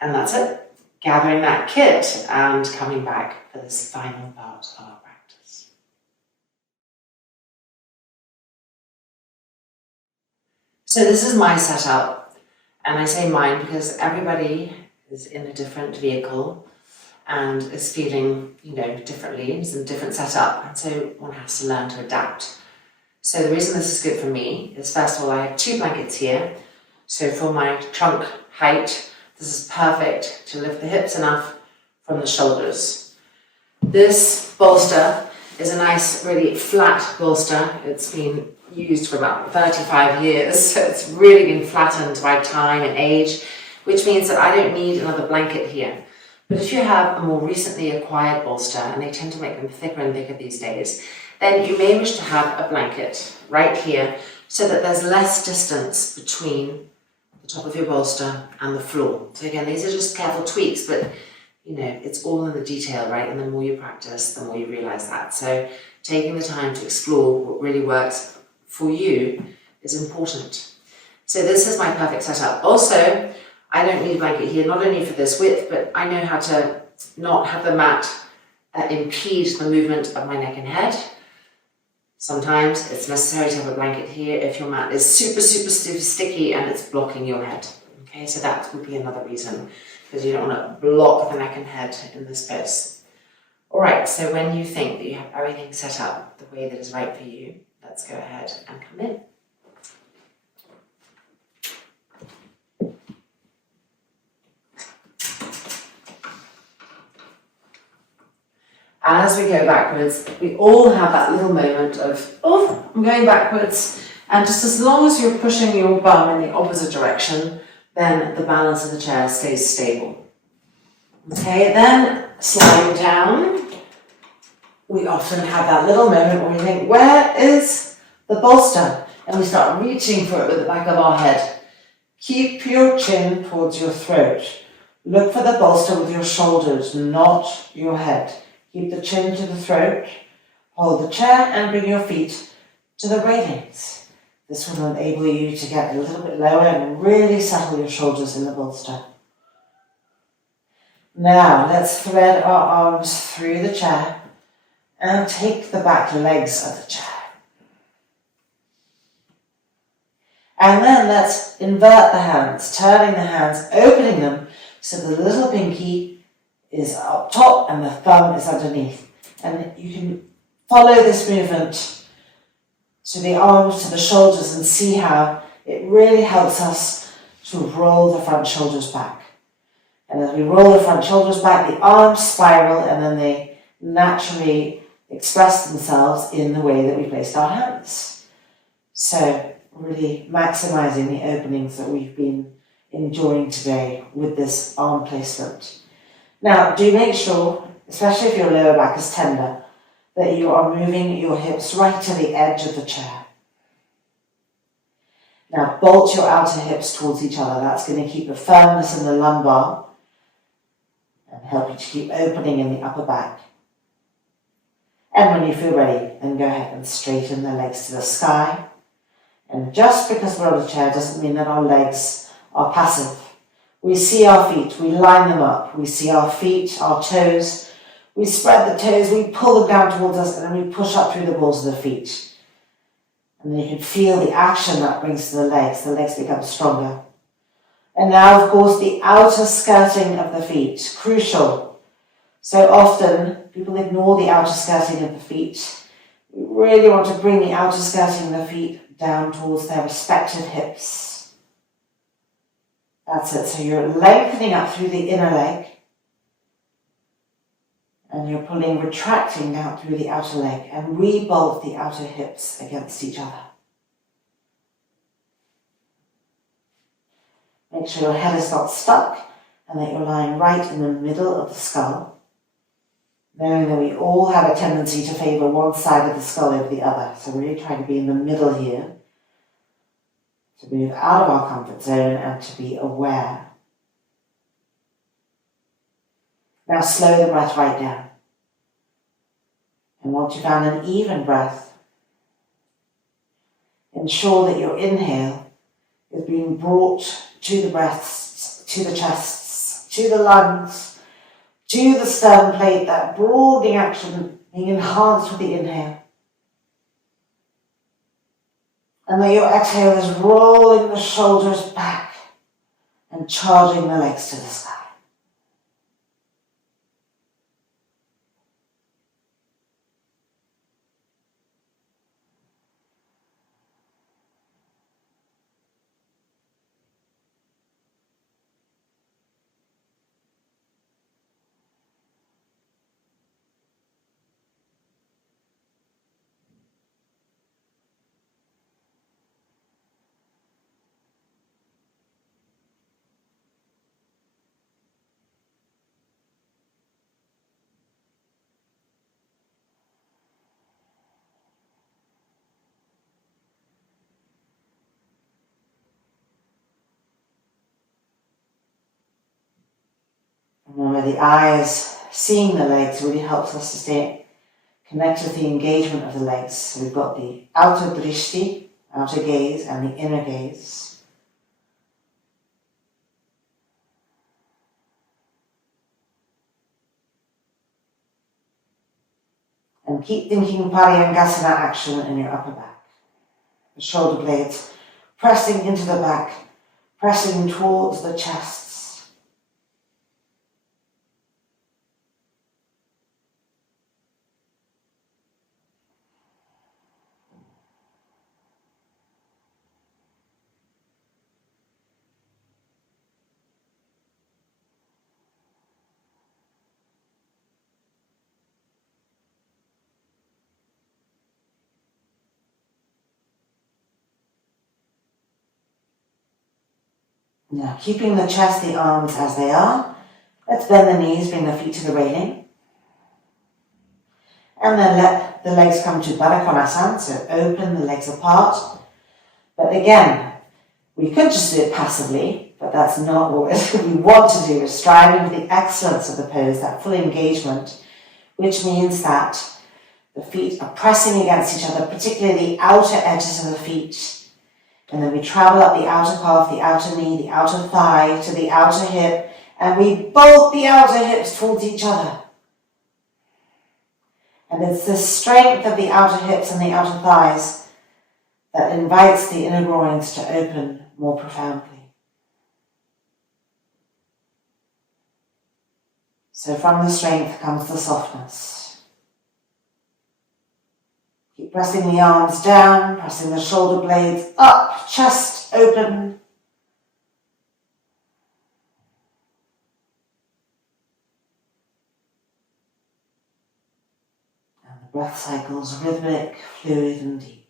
that's it. Gathering that kit and coming back for this final part of our practice. So this is my setup, and I say mine because everybody is in a different vehicle and is feeling, differently. It's a different setup, and so one has to learn to adapt. So the reason this is good for me is, first of all, I have 2 blankets here. So for my trunk height, this is perfect to lift the hips enough from the shoulders. This bolster is a nice, really flat bolster. It's been used for about 35 years, so it's really been flattened by time and age, which means that I don't need another blanket here. But if you have a more recently acquired bolster, and they tend to make them thicker and thicker these days, then you may wish to have a blanket right here so that there's less distance between the top of your bolster and the floor. So again, these are just careful tweaks, but it's all in the detail, right? And the more you practice, the more you realize that. So taking the time to explore what really works for you is important. So this is my perfect setup. Also, I don't need a blanket here, not only for this width, but I know how to not have the mat impede the movement of my neck and head. Sometimes it's necessary to have a blanket here if your mat is super, super, super sticky and it's blocking your head. Okay, so that would be another reason, because you don't want to block the neck and head in this space. All right, so when you think that you have everything set up the way that is right for you, let's go ahead and come in. As we go backwards, we all have that little moment of, oh, I'm going backwards. And just as long as you're pushing your bum in the opposite direction, then the balance of the chair stays stable. Okay, then sliding down, we often have that little moment where we think, where is the bolster? And we start reaching for it with the back of our head. Keep your chin towards your throat. Look for the bolster with your shoulders, not your head. Keep the chin to the throat. Hold the chair and bring your feet to the railings. This will enable you to get a little bit lower and really settle your shoulders in the bolster. Now let's thread our arms through the chair and take the back legs of the chair. And then let's invert the hands, turning the hands, opening them so the little pinky is up top and the thumb is underneath. And you can follow this movement to the arms, to the shoulders, and see how it really helps us to roll the front shoulders back. And as we roll the front shoulders back, the arms spiral and then they naturally express themselves in the way that we placed our hands. So really maximizing the openings that we've been enjoying today with this arm placement. Now, do make sure, especially if your lower back is tender, that you are moving your hips right to the edge of the chair. Now, bolt your outer hips towards each other. That's going to keep a firmness in the lumbar and help you to keep opening in the upper back. And when you feel ready, then go ahead and straighten the legs to the sky. And just because we're on a chair doesn't mean that our legs are passive. We see our feet, we line them up. We see our feet, our toes. We spread the toes, we pull them down towards us, and then we push up through the balls of the feet. And then you can feel the action that brings to the legs. The legs become stronger. And now, of course, the outer skirting of the feet, crucial. So often, people ignore the outer skirting of the feet. We really want to bring the outer skirting of the feet down towards their respective hips. That's it. So you're lengthening up through the inner leg. And you're pulling, retracting out through the outer leg. And re-bolt the outer hips against each other. Make sure your head is not stuck and that you're lying right in the middle of the skull. Knowing that we all have a tendency to favour one side of the skull over the other. So really try to be in the middle here. To move out of our comfort zone and to be aware. Now slow the breath right down. And once you've found an even breath, ensure that your inhale is being brought to the breasts, to the chests, to the lungs, to the sternum plate, that broadening action being enhanced with the inhale. And that your exhale is rolling the shoulders back and charging the legs to the sky. Remember, the eyes seeing the legs really helps us to stay connected with the engagement of the legs. So we've got the outer drishti, outer gaze, and the inner gaze. And keep thinking Paryangasana action in your upper back. The shoulder blades pressing into the back, pressing towards the chest. Now, keeping the chest, the arms as they are, let's bend the knees, bring the feet to the railing. And then let the legs come to Baddha, so open the legs apart. But again, we could just do it passively, but that's not what we want to do. We're striving for the excellence of the pose, that full engagement, which means that the feet are pressing against each other, particularly the outer edges of the feet. And then we travel up the outer calf, the outer knee, the outer thigh, to the outer hip, and we bolt the outer hips towards each other. And it's the strength of the outer hips and the outer thighs that invites the inner groins to open more profoundly. So from the strength comes the softness. Keep pressing the arms down, pressing the shoulder blades up, chest open. Breath cycles rhythmic, fluid and deep.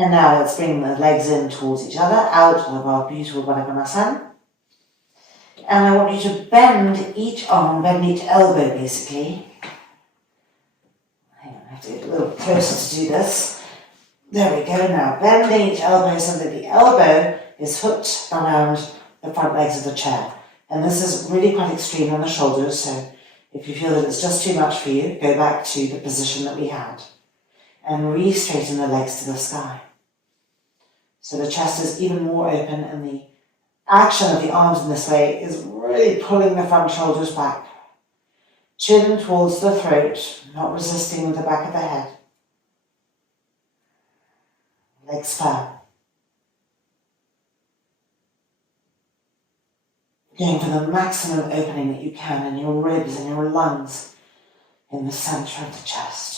And now let's bring the legs in towards each other, out of our beautiful Baddha. And I want you to bend each arm, bend each elbow basically. Hang on, I have to get a little closer to do this. There we go now. Bending each elbow so that the elbow is hooked around the front legs of the chair. And this is really quite extreme on the shoulders, so if you feel that it's just too much for you, go back to the position that we had. And re-straighten the legs to the sky. So the chest is even more open and the action of the arms in this way is really pulling the front shoulders back. Chin towards the throat, not resisting with the back of the head. Legs firm. Going for the maximum opening that you can in your ribs and your lungs in the center of the chest.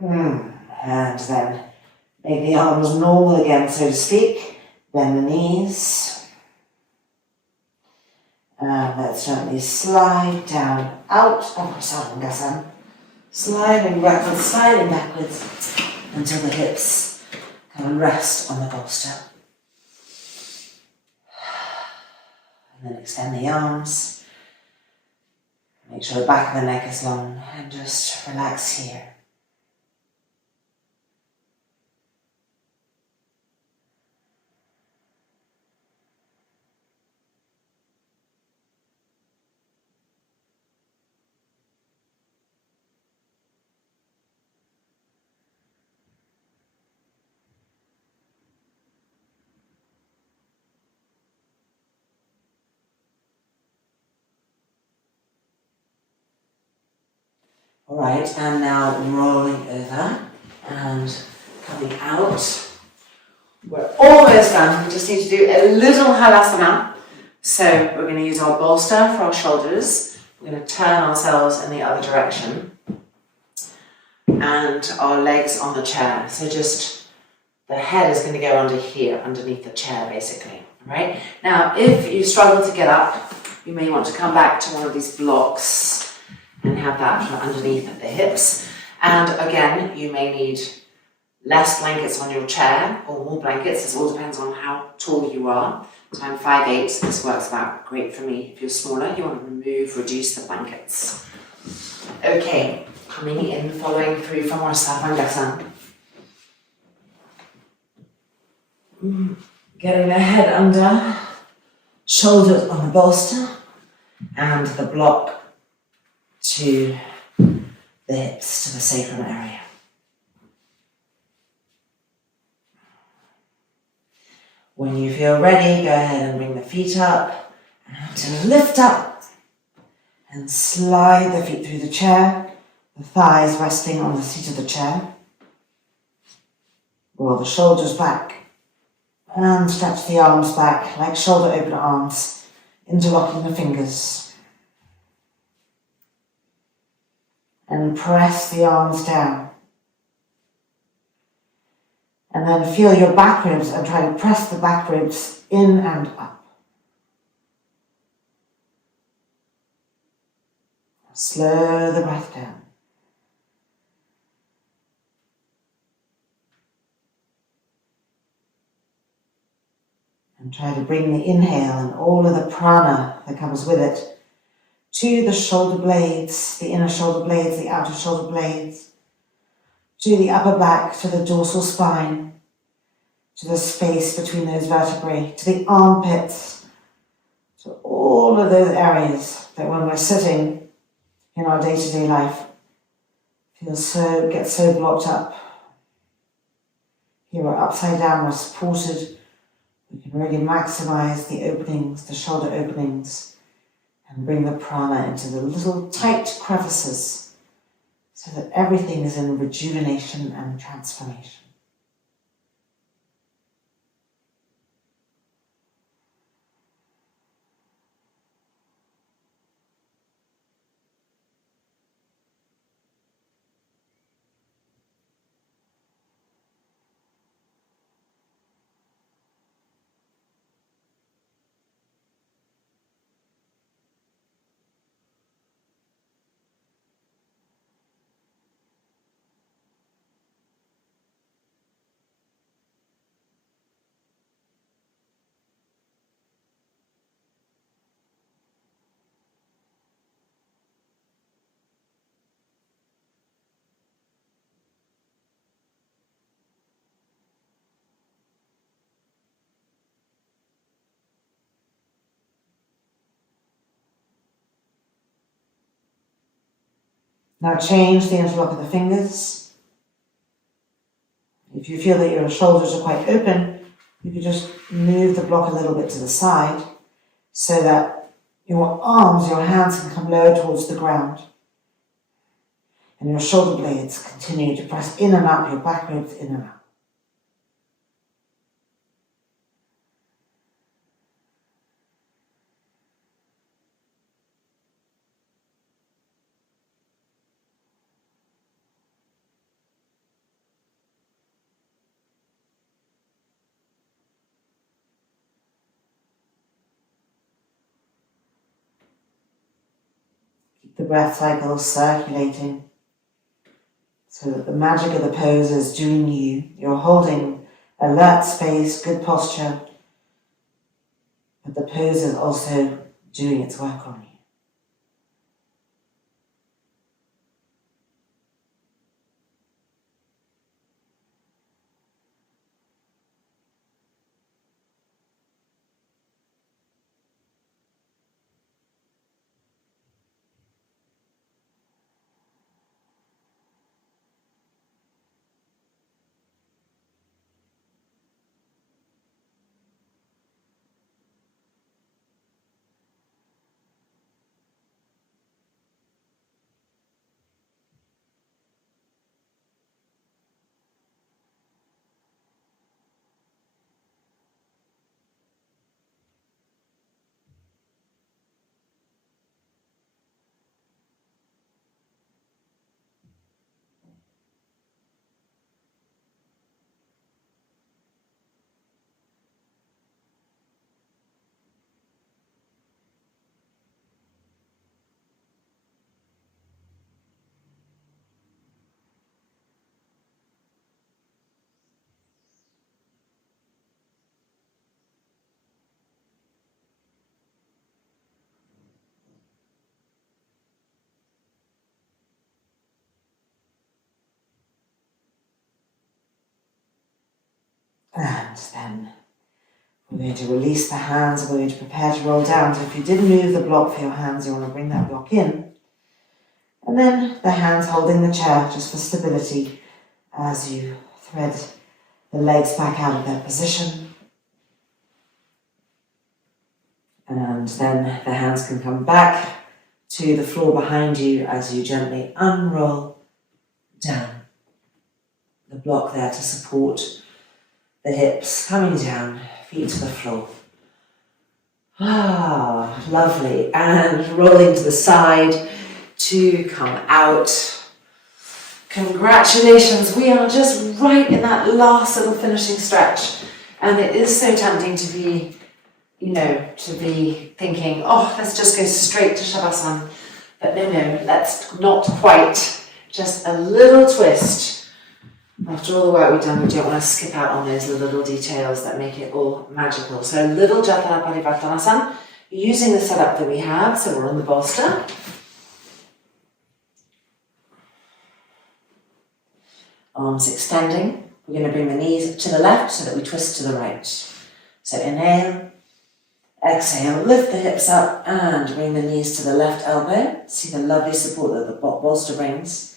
And then make the arms normal again, so to speak. Bend the knees. And let's gently slide down out of Sarvangasana. Sliding backwards until the hips come and rest on the bolster. And then extend the arms. Make sure the back of the neck is long and just relax here. Alright, and now rolling over and coming out almost done. We just need to do a little halasana. So we're going to use our bolster for our shoulders. We're going to turn ourselves in the other direction. And our legs on the chair. So just the head is going to go under here, underneath the chair basically. Right? Now, if you struggle to get up, you may want to come back to one of these blocks and have that underneath the hips. And again, you may need less blankets on your chair or more blankets. This all depends on how tall you are. So I'm 5'8", this works about great for me. If you're smaller, you want to reduce the blankets. Okay, coming in, following through from our Sarvangasana. Getting the head under, shoulders on the bolster, and the block to the hips, to the sacrum area. When you feel ready, go ahead and bring the feet up and lift up and slide the feet through the chair, the thighs resting on the seat of the chair. Roll the shoulders back and stretch the arms back like shoulder open arms, interlocking the fingers. And press the arms down. And then feel your back ribs and try to press the back ribs in and up. Slow the breath down. And try to bring the inhale and all of the prana that comes with it to the shoulder blades, the inner shoulder blades, the outer shoulder blades, to the upper back, to the dorsal spine, to the space between those vertebrae, to the armpits, to all of those areas that when we're sitting in our day-to-day life get so blocked up. Here we're upside down, we're supported. We can really maximize the openings, the shoulder openings, and bring the prana into the little tight crevices so that everything is in rejuvenation and transformation. Now change the interlock of the fingers. If you feel that your shoulders are quite open, you can just move the block a little bit to the side so that your arms, your hands can come lower towards the ground. And your shoulder blades continue to press in and up, your back ribs in and up. Keep the breath cycles circulating so that the magic of the pose is doing you. You're holding alert space, good posture, but the pose is also doing its work on you. And then we're going to release the hands, we're going to prepare to roll down. So if you did move the block for your hands, you want to bring that block in. And then the hands holding the chair just for stability as you thread the legs back out of their position. And then the hands can come back to the floor behind you as you gently unroll down. The block there to support the hips coming down, feet to the floor. Ah, lovely. And rolling to the side to come out. Congratulations, we are just right in that last little finishing stretch. And it is so tempting to be, to be thinking, oh, let's just go straight to Shavasana. But no, let's not quite. Just a little twist. After all the work we've done, we don't want to skip out on those little details that make it all magical. So a little Jatara Parivartanasana, using the setup that we have. So we're on the bolster. Arms extending. We're going to bring the knees to the left so that we twist to the right. So inhale, exhale, lift the hips up and bring the knees to the left elbow. See the lovely support that the bolster brings.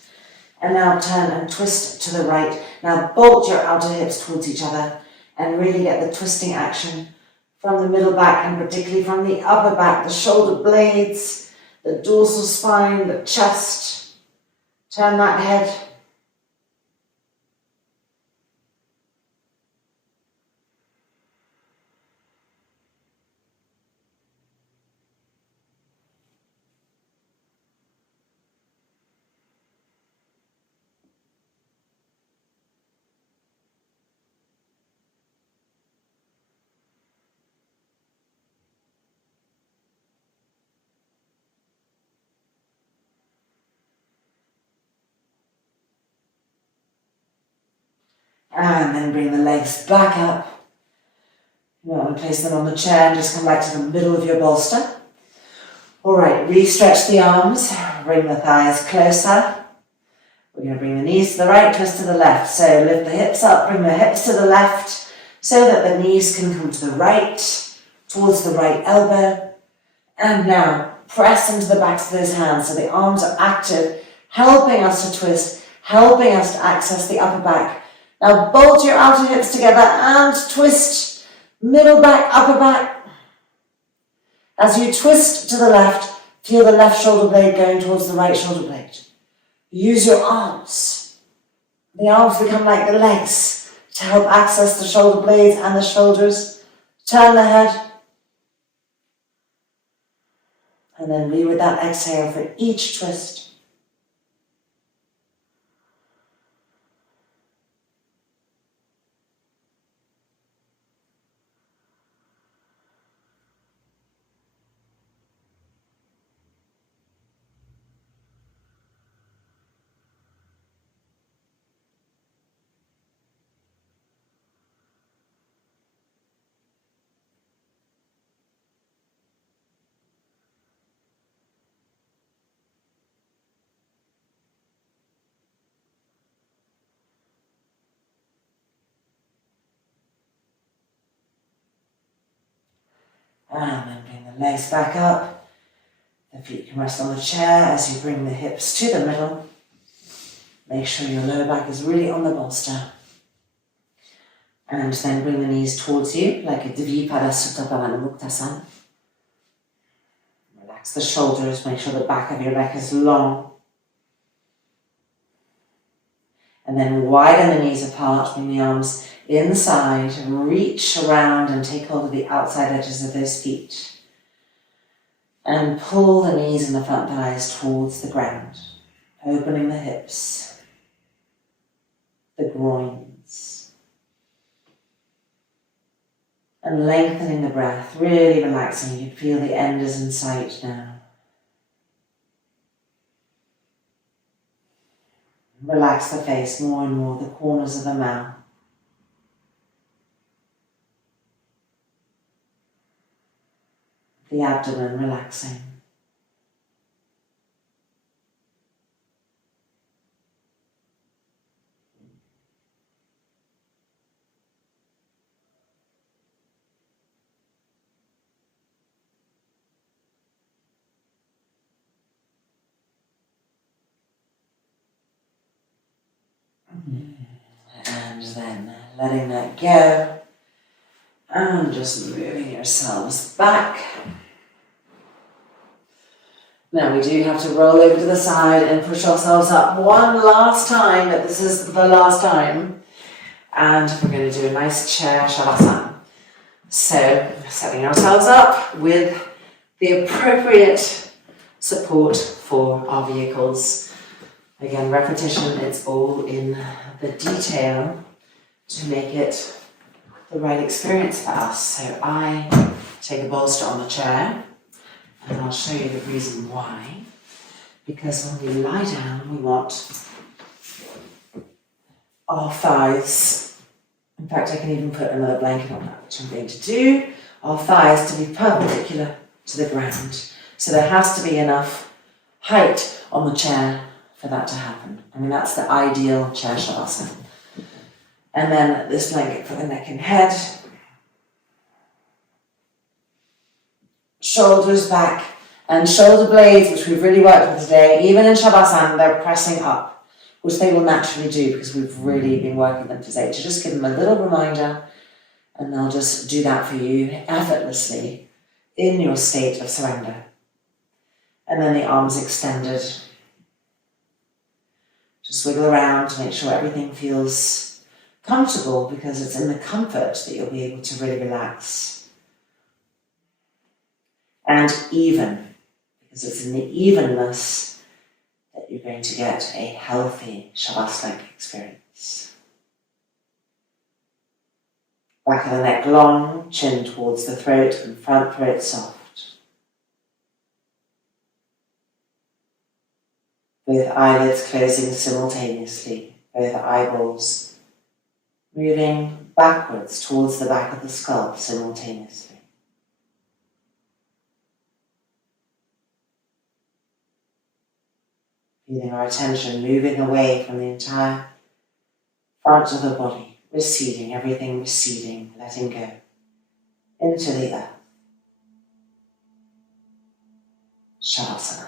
And now turn and twist to the right. Now bolt your outer hips towards each other and really get the twisting action from the middle back and particularly from the upper back, the shoulder blades, the dorsal spine, the chest. Turn that head. And then bring the legs back up. You want to place them on the chair and just come back to the middle of your bolster. Alright, re-stretch the arms, bring the thighs closer. We're going to bring the knees to the right, twist to the left. So lift the hips up, bring the hips to the left so that the knees can come to the right, towards the right elbow. And now press into the backs of those hands so the arms are active, helping us to twist, helping us to access the upper back. Now bolt your outer hips together and twist, middle back, upper back. As you twist to the left, feel the left shoulder blade going towards the right shoulder blade. Use your arms. The arms become like the legs to help access the shoulder blades and the shoulders. Turn the head. And then be with that exhale for each twist. And then bring the legs back up. The feet can rest on the chair as you bring the hips to the middle. Make sure your lower back is really on the bolster. And then bring the knees towards you like a Dvipada Sutta Balanmuktasana. Relax the shoulders, make sure the back of your neck is long. And then widen the knees apart, bring the arms inside, reach around and take hold of the outside edges of those feet. And pull the knees and the front thighs towards the ground, opening the hips, the groins. And lengthening the breath, really relaxing. You can feel the end is in sight now. Relax the face more and more, the corners of the mouth. The abdomen relaxing. And then letting that go. And just moving yourselves back. Now we do have to roll over to the side and push ourselves up one last time, but this is the last time. And we're going to do a nice chair shavasana. So setting ourselves up with the appropriate support for our vehicles. Again, repetition, it's all in the detail to make it the right experience for us. So I take a bolster on the chair, and I'll show you the reason why. Because when we lie down, we want our thighs, in fact I can even put another blanket on that, which I'm going to do, our thighs to be perpendicular to the ground. So there has to be enough height on the chair for that to happen. I mean, that's the ideal chair shavasana. And then this blanket for the neck and head. Shoulders back, and shoulder blades, which we've really worked with today, even in shavasana, they're pressing up, which they will naturally do because we've really been working them today. To just give them a little reminder, and they'll just do that for you effortlessly in your state of surrender. And then the arms extended. Just wiggle around to make sure everything feels comfortable, because it's in the comfort that you'll be able to really relax. And even, because it's in the evenness that you're going to get a healthy shavasana experience. Back of the neck long, chin towards the throat, and front throat soft. Both eyelids closing simultaneously, both eyeballs moving backwards towards the back of the skull simultaneously. Feeling our attention moving away from the entire front of the body, receding, everything receding, letting go into the earth. Shavasana.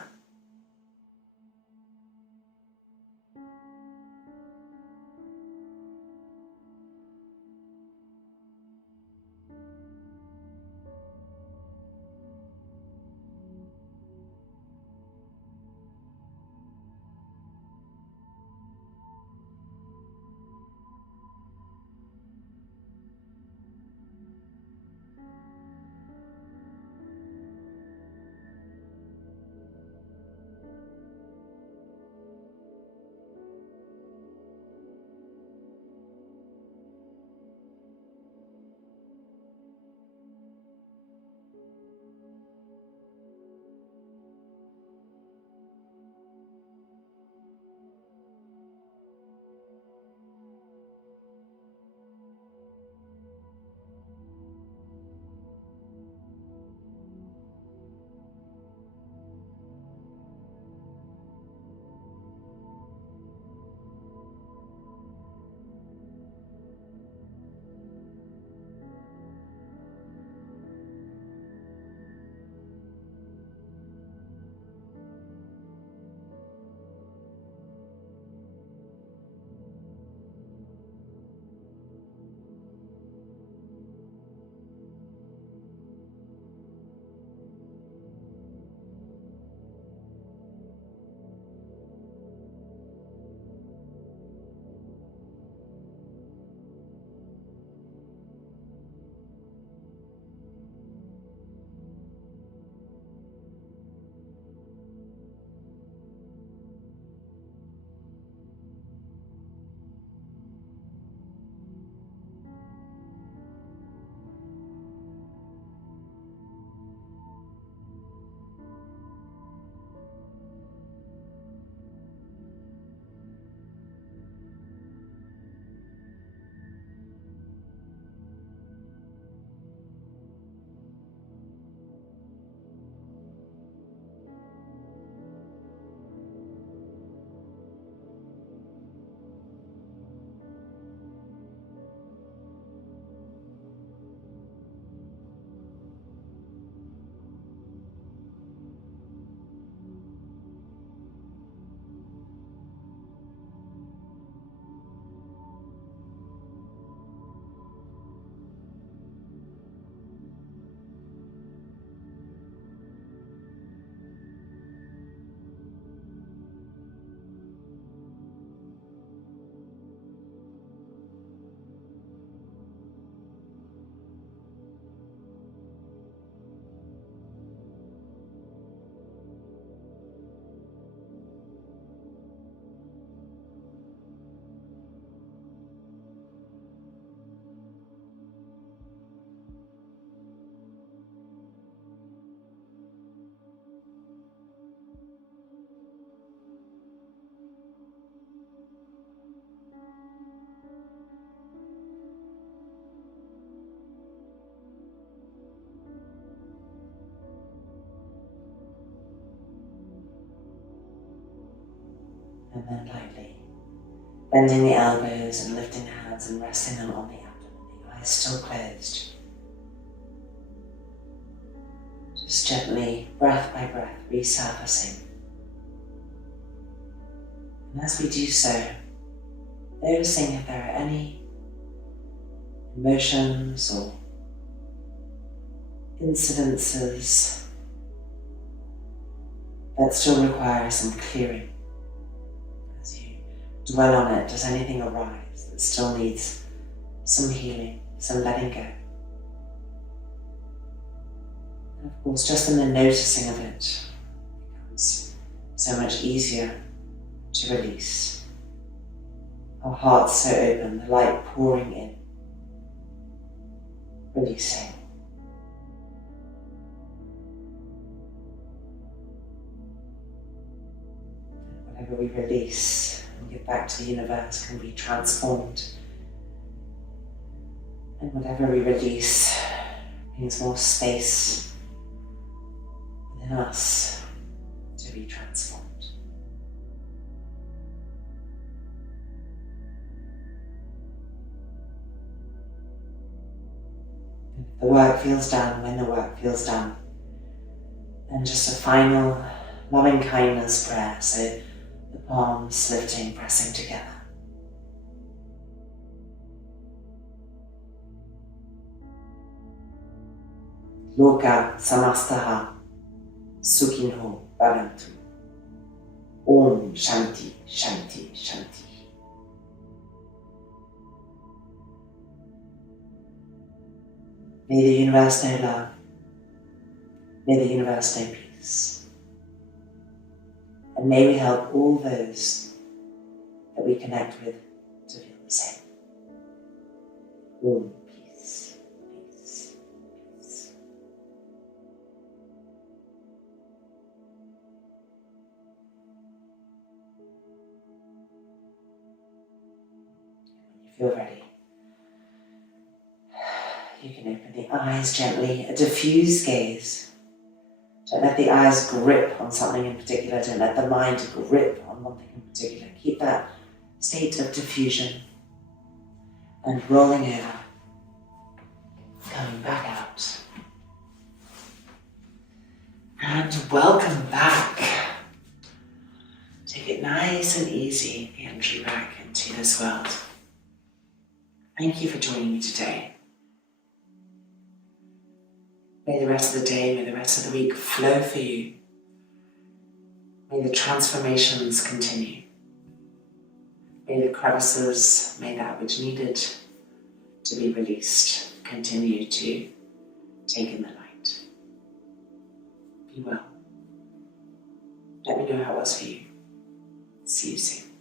And then lightly bending the elbows and lifting the hands and resting them on the abdomen, the eyes still closed. Just gently, breath by breath, resurfacing. And as we do so, noticing if there are any emotions or incidences that still require some clearing. As you dwell on it, does anything arise that still needs some healing, some letting go? And of course, just in the noticing of it, becomes so much easier to release. Our hearts so open, the light pouring in, releasing. Whatever we release and give back to the universe can be transformed. And whatever we release brings more space within us to be transformed. And if the work feels done, when the work feels done, then just a final loving kindness prayer. So the palms lifting, pressing together. Loka samastaha sukhinho bhavantu. Om Shanti Shanti Shanti. May the universe know love. May the universe know peace. And may we help all those that we connect with to feel the same. Om, peace, peace, peace. When you feel ready, you can open the eyes gently, a diffuse gaze. Don't let the eyes grip on something in particular. Don't let the mind grip on one thing in particular. Keep that state of diffusion and rolling over, coming back out. And welcome back. Take it nice and easy, the entry back into this world. Thank you for joining me today. May the rest of the day, may the rest of the week flow for you. May the transformations continue. May the crevices, may that which needed to be released continue to take in the light. Be well. Let me know how it was for you. See you soon.